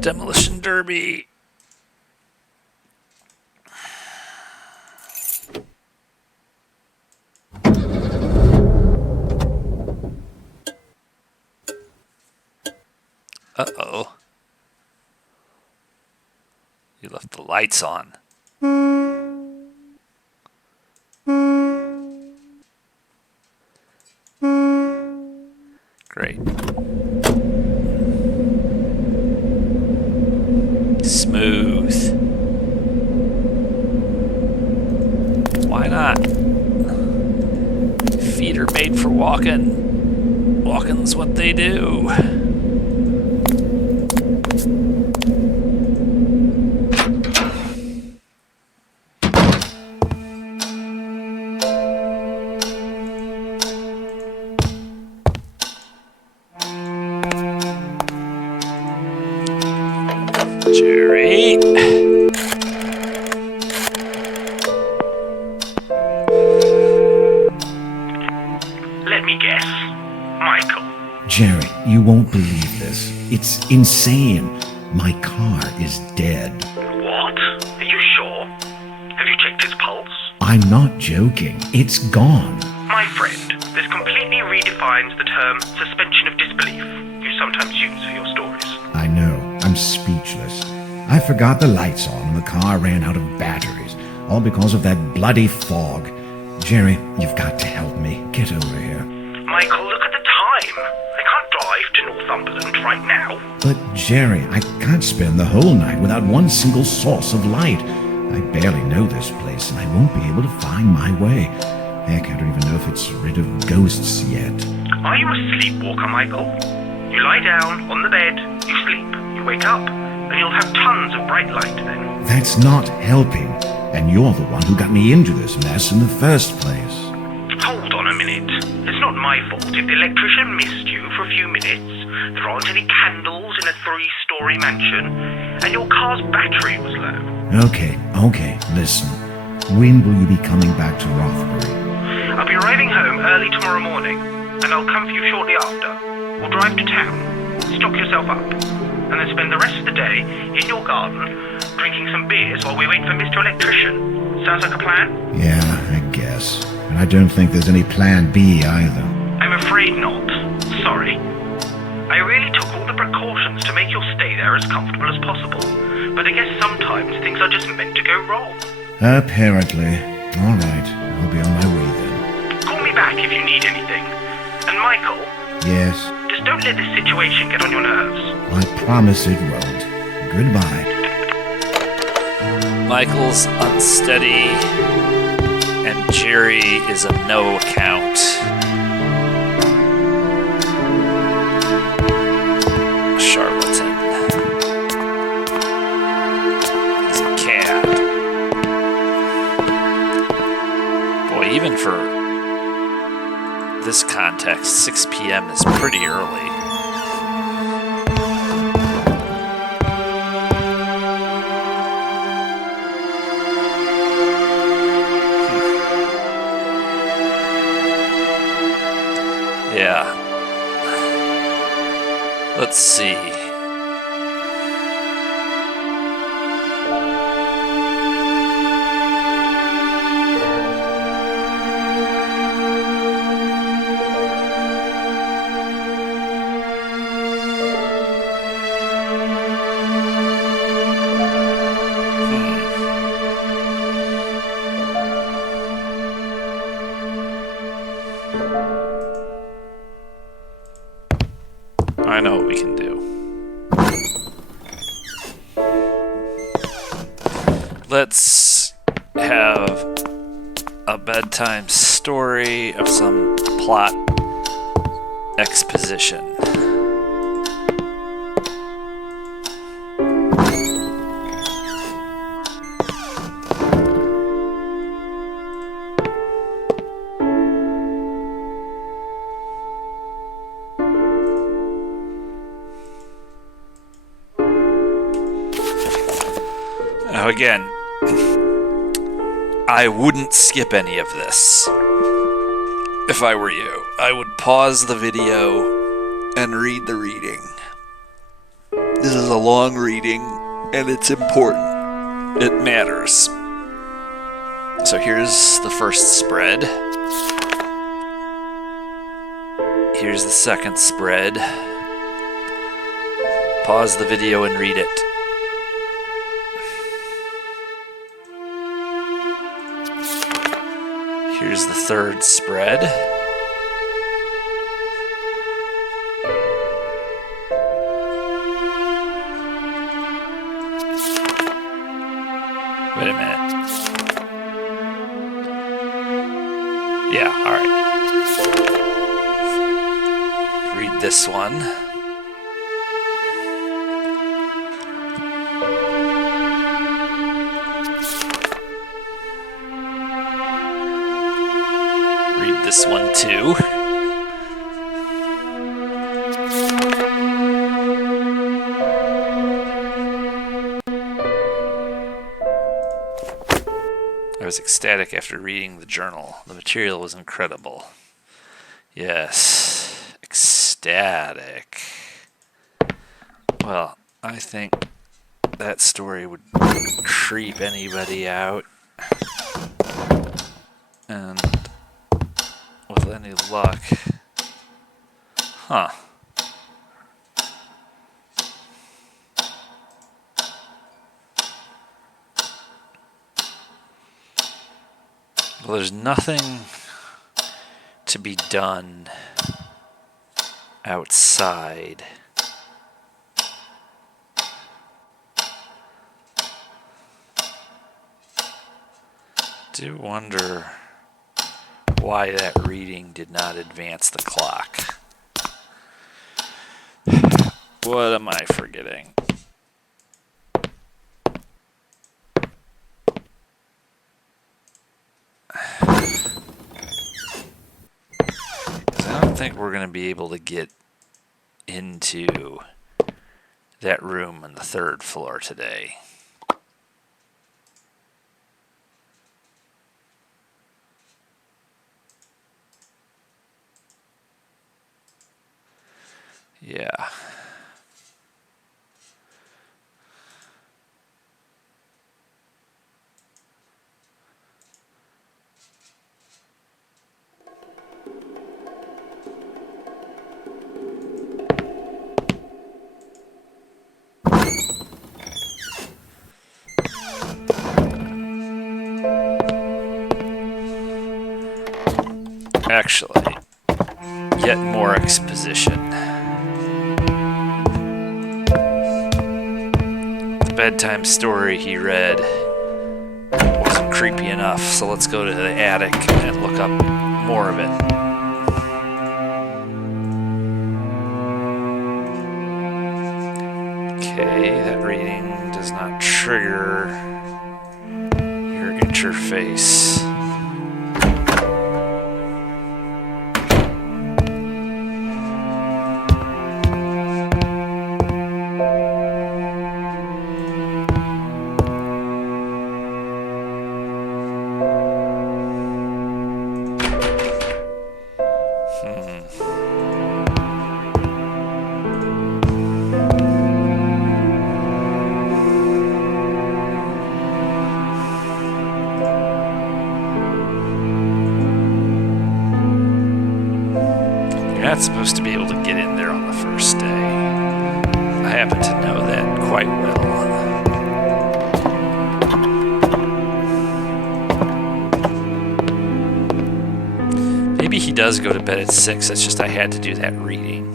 Demolition Derby. Uh-oh. You left the lights on. Great. Smooth. Why not? Feet are made for walking. Walking's what they do. Jerry. Let me guess. Michael. Jerry, you won't believe this. It's insane. My car is dead. What? Are you sure? Have you checked his pulse? I'm not joking. It's gone. My friend, this completely redefines the term suspension of disbelief you sometimes use for your stories. I know. I'm speechless. I forgot the lights on and the car ran out of batteries, all because of that bloody fog. Jerry, you've got to help me. Get over here. Michael, look at the time. I can't drive to Northumberland right now. But Jerry, I can't spend the whole night without one single source of light. I barely know this place and I won't be able to find my way. Heck, I don't even know if it's rid of ghosts yet. Are you a sleepwalker, Michael? You lie down on the bed, you sleep, you wake up, and you'll have tons of bright light then. That's not helping. And you're the one who got me into this mess in the first place. Hold on a minute. It's not my fault if the electrician missed you for a few minutes, there aren't any candles in a 3-story mansion, and your car's battery was low. Okay, listen. When will you be coming back to Rothbury? I'll be arriving home early tomorrow morning, and I'll come for you shortly after. We'll drive to town, stock yourself up, and then spend the rest of the day in your garden drinking some beers while we wait for Mr. Electrician. Sounds like a plan? Yeah, I guess. And I don't think there's any plan B either. I'm afraid not. Sorry. I really took all the precautions to make your stay there as comfortable as possible, but I guess sometimes things are just meant to go wrong. Apparently. All right, I'll be on my way then. Call me back if you need anything. And Michael, Yes, just don't let this situation get on your nerves. I promise it won't. Goodbye. Michael's unsteady, and Jerry is of no account. Charlatan. He's a cad. Boy, even for this context, 6 p.m. is pretty early. Yeah. Let's see. let's have a bedtime story of some plot exposition. Now again, I wouldn't skip any of this if I were you. I would pause the video and read the reading. This is a long reading, and it's important. It matters. So here's the first spread. Here's the second spread. Pause the video and read it. Here's the third spread. Wait a minute. Yeah, alright. Read this one. Read this one too. I was ecstatic after reading the journal. The material was incredible. Yes, ecstatic. Well, I think that story would creep anybody out. And with any luck... Huh. Well, there's nothing to be done outside. Do wonder why that reading did not advance the clock. What am I forgetting? I don't think we're going to be able to get into that room on the third floor today. Yeah. Actually, yet more exposition. The bedtime story he read wasn't creepy enough, so let's go to the attic and look up more of it. Okay, that reading does not trigger your interface. Not supposed to be able to get in there on the first day. I happen to know that quite well. Maybe he does go to bed at 6, it's just I had to do that reading.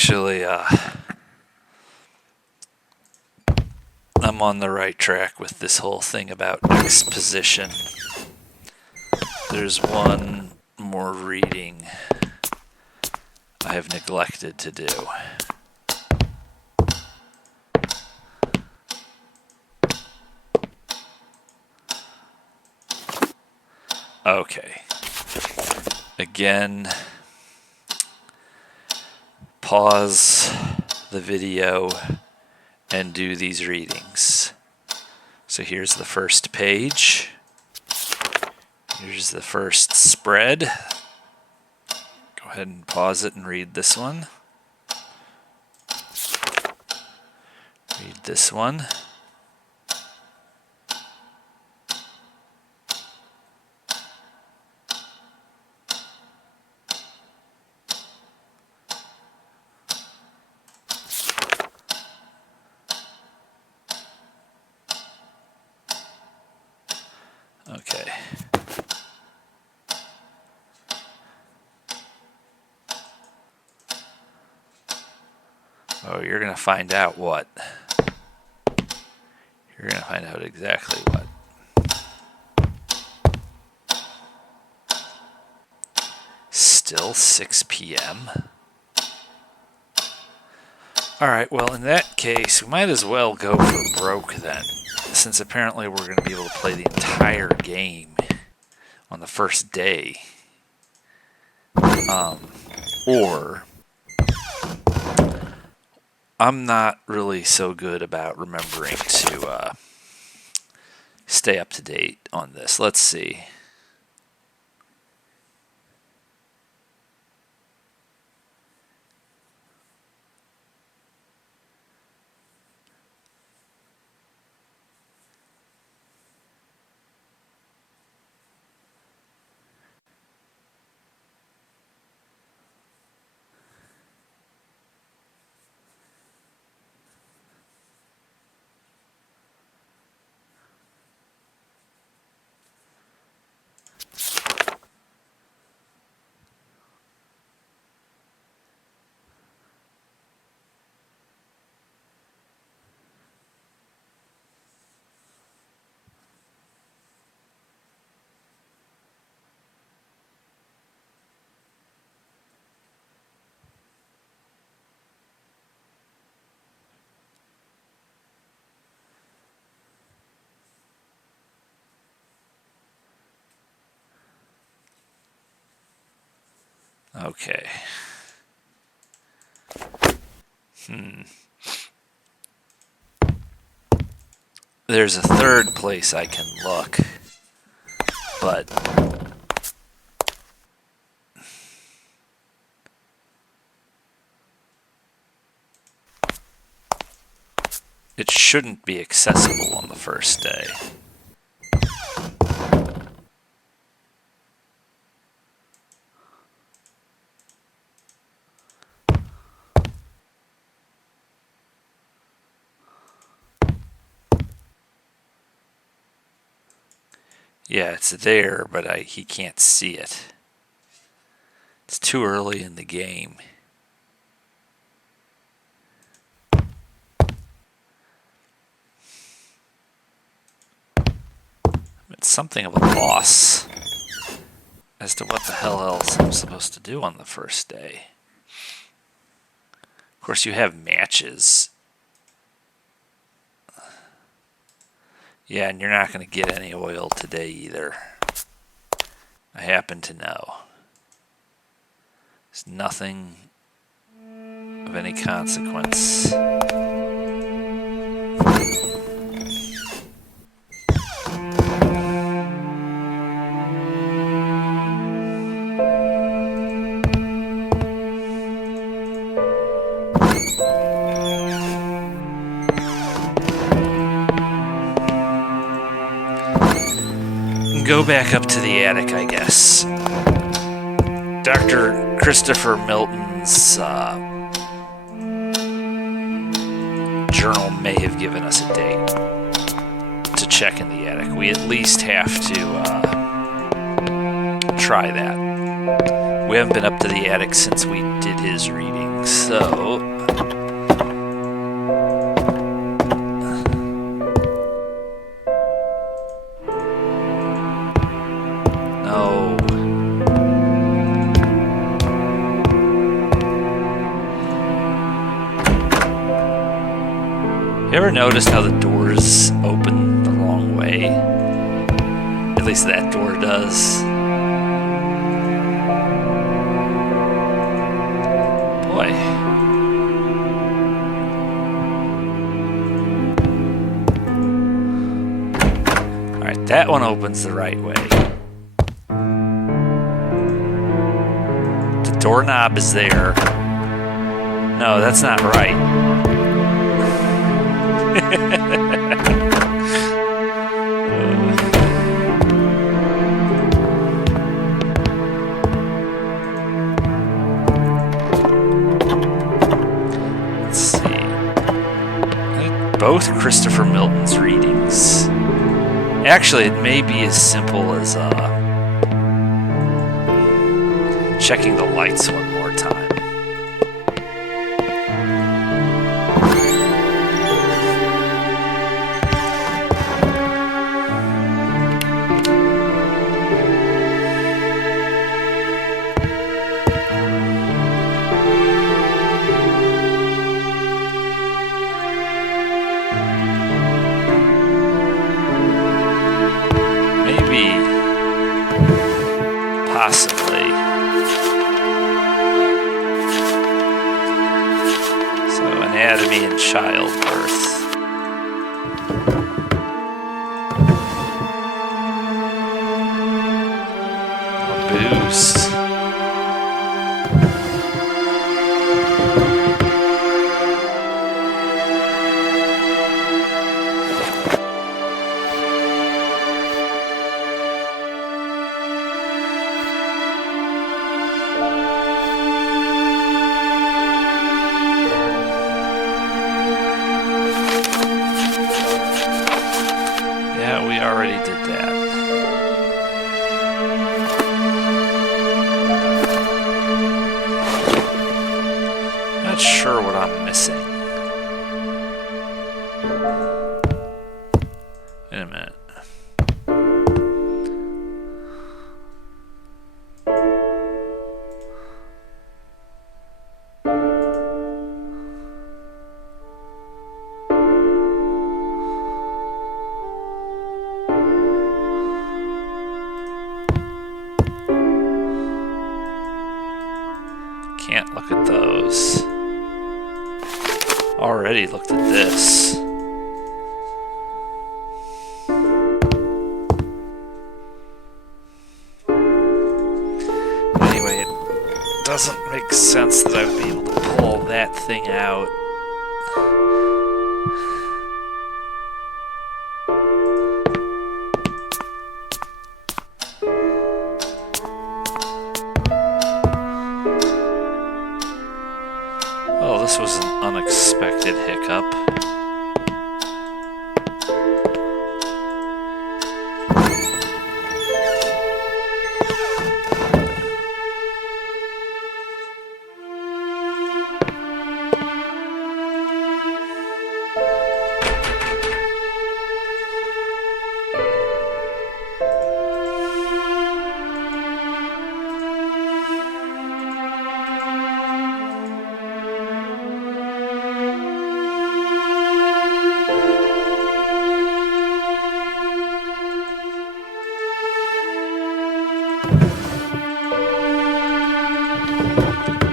Actually, I'm on the right track with this whole thing about exposition. There's one more reading I have neglected to do. Okay. Again, pause the video and do these readings. So here's the first page. Here's the first spread. Go ahead and pause it and read this one. Read this one. Okay. Oh, you're going to find out what? You're going to find out exactly what. Still 6 p.m.? Alright, well, in that case, we might as well go for broke then, since apparently we're going to be able to play the entire game on the first day. Or I'm not really so good about remembering to stay up to date on this. Let's see. Okay. There's a third place I can look, but it shouldn't be accessible on the first day. Yeah, it's there, but he can't see it. It's too early in the game. It's something of a loss as to what the hell else I'm supposed to do on the first day. Of course, you have matches. Yeah, and you're not going to get any oil today either. I happen to know. There's nothing of any consequence. Go back up to the attic, I guess. Dr. Christopher Milton's journal may have given us a date to check in the attic. We at least have to try that. We haven't been up to the attic since we did his reading, so... No. You ever noticed how the doors open the wrong way? At least that door does. Boy. Alright, that one opens the right way. The doorknob is there. No, that's not right. Let's see. I think both Christopher Milton's readings. Actually, it may be as simple as checking the lights one more time. Possibly. So, anatomy and childbirth. More booze. We already did that. Not sure what I'm missing. Wait a minute. Can't look at those. Already looked at this. Anyway, it doesn't make sense that I would be able to pull that thing out. Oh, this was an unexpected hiccup.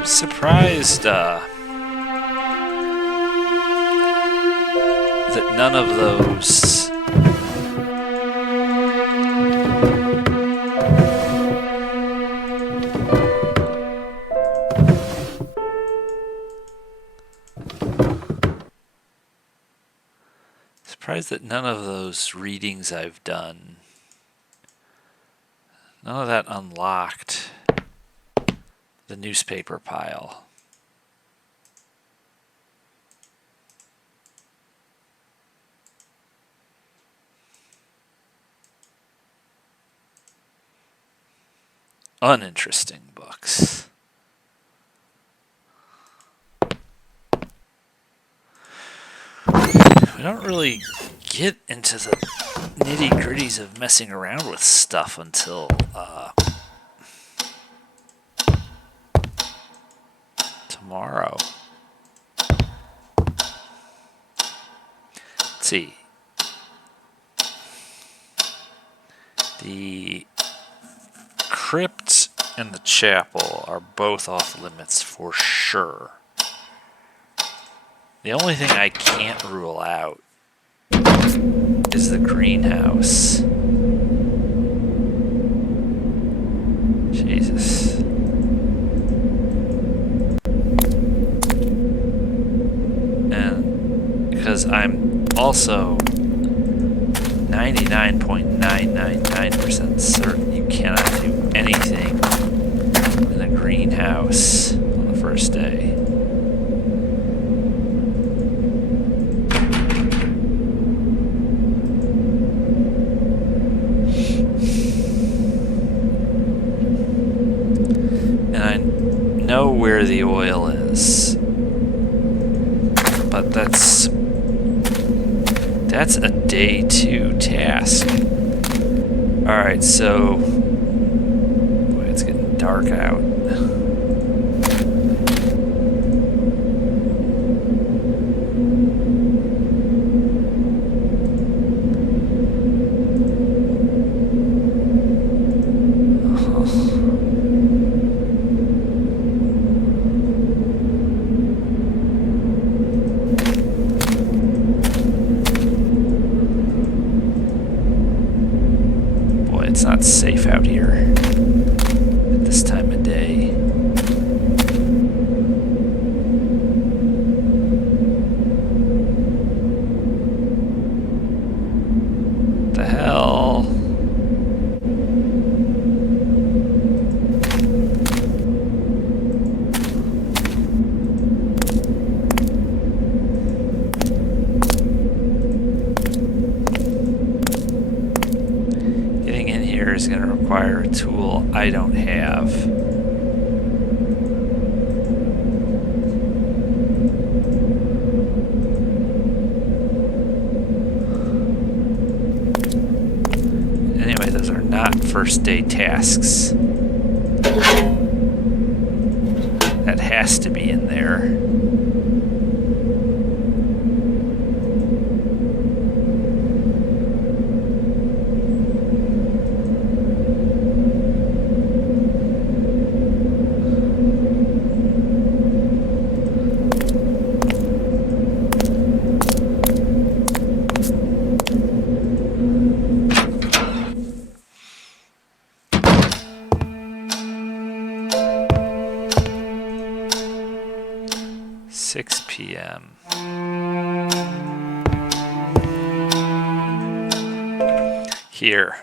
Surprised that none of those readings I've done, none of that unlocked the newspaper pile. uninteresting books. We don't really get into the nitty-gritties of messing around with stuff until tomorrow. Let's see. The crypt and the chapel are both off limits for sure. The only thing I can't rule out is the greenhouse. Jesus. And because I'm also 99.999% certain you cannot do anything in a greenhouse on the first day. And I know where the oil is, but that's a day 2 task. Alright, so boy, it's getting dark out. It's not safe out here at this time of day. The hell? Is going to require a tool I don't have. Anyway, those are not first day tasks. That has to be in there. PM. Here.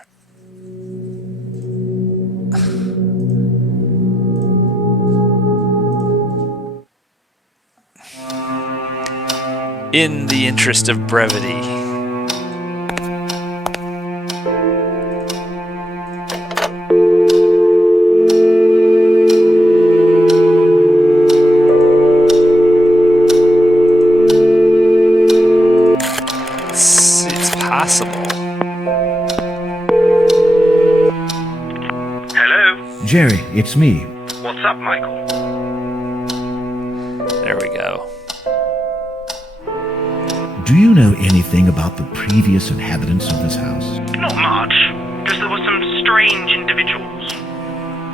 In the interest of brevity. Jerry, it's me. What's up, Michael? There we go. Do you know anything about the previous inhabitants of this house? Not much. Just there were some strange individuals.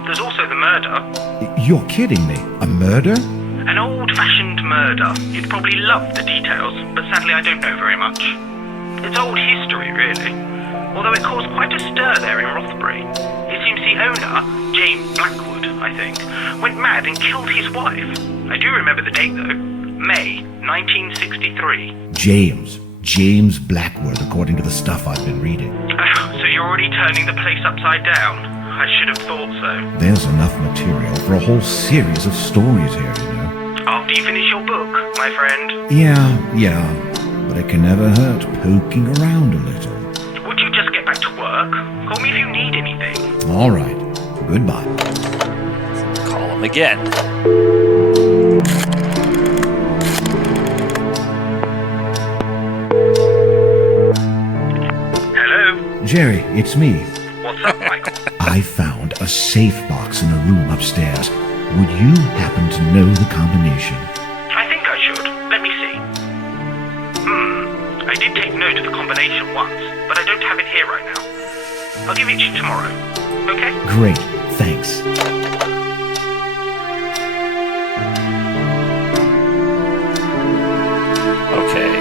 There's also the murder. You're kidding me. A murder? An old-fashioned murder. You'd probably love the details, but sadly I don't know very much. It's old history, really. Although it caused quite a stir there in Rothbury. It seems the owner, James Blackwood, I think, went mad and killed his wife. I do remember the date, though. May 1963. James Blackwood, according to the stuff I've been reading. So you're already turning the place upside down? I should have thought so. There's enough material for a whole series of stories here, you know. After you finish your book, my friend. Yeah. But it can never hurt poking around a little. Would you just get back to work? Call me if you need anything. All right. Goodbye. Call him again. Hello? Jerry, it's me. What's up, Michael? I found a safe box in a room upstairs. Would you happen to know the combination? I think I should. Let me see. I did take note of the combination once, but I don't have it here right now. I'll give it to you tomorrow. Okay? Great, thanks. Okay.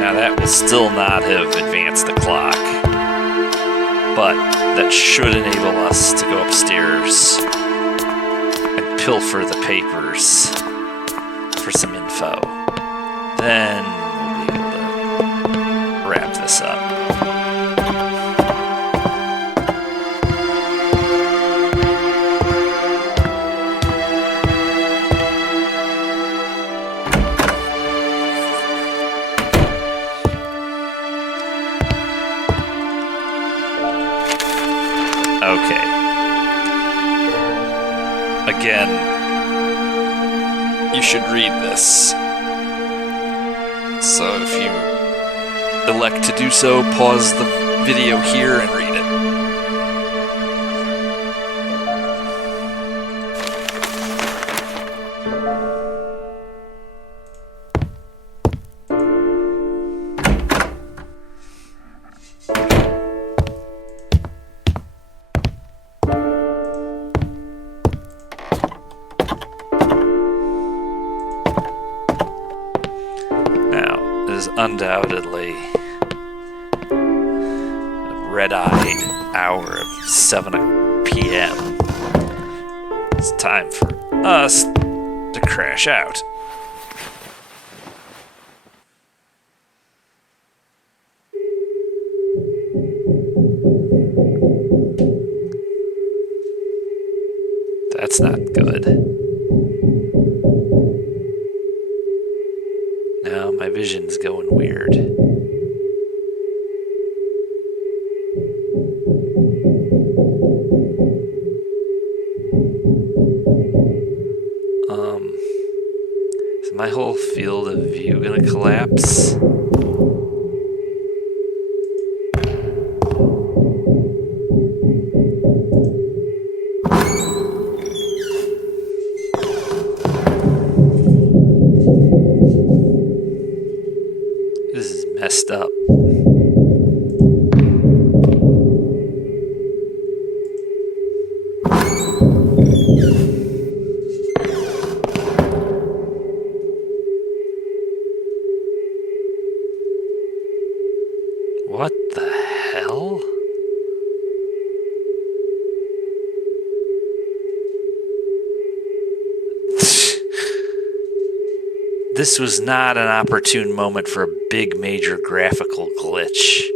Now that will still not have advanced the clock. But that should enable us to go upstairs and pilfer the papers for some info. Then we'll be able to wrap this up. Okay. Again, you should read this. So if you elect to do so, pause the video here and read it. Undoubtedly a red-eyed hour of 7 p.m. It's time for us to crash out. That's not good. Now my vision's going weird. Is my whole field of view gonna collapse? This is messed up. What the hell? This was not an opportune moment for a big major graphical glitch.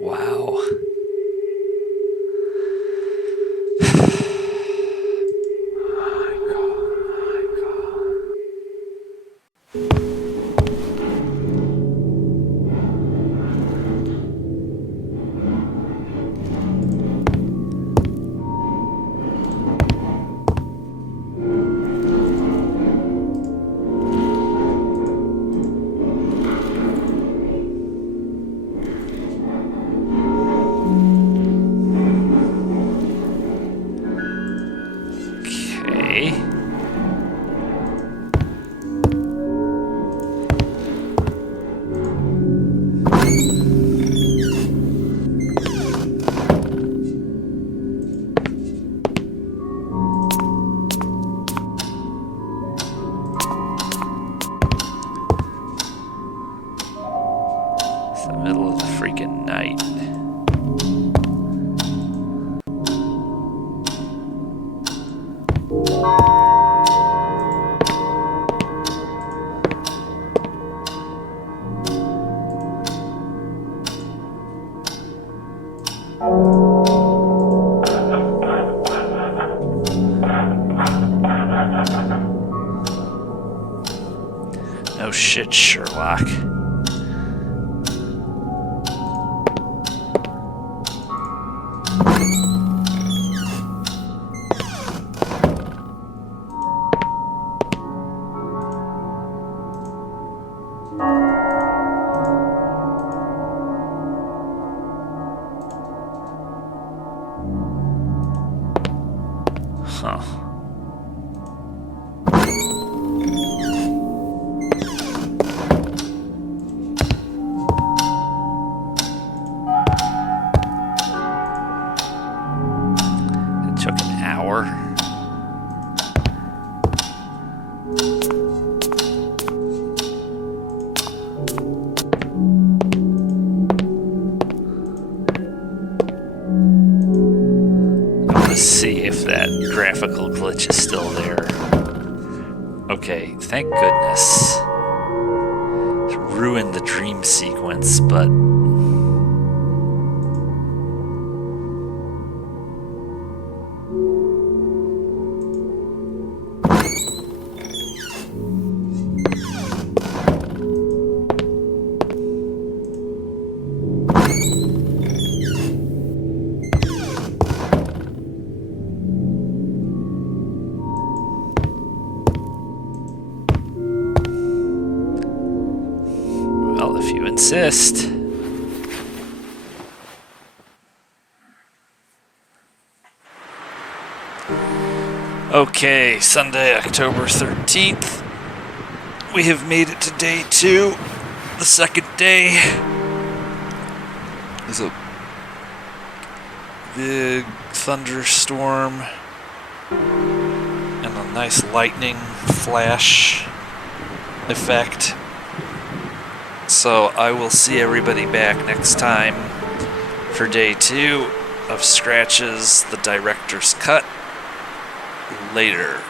Wow. Middle of the freaking night. No shit, Sherlock. Huh. It took an hour. Let's see if that graphical glitch is still there. Okay, thank goodness. It ruined the dream sequence, but... well, if you insist. Okay, Sunday, October 13th. We have made it to day 2. The second day. There's a big thunderstorm and a nice lightning flash effect. So I will see everybody back next time for day 2 of Scratches, the Director's Cut. Later.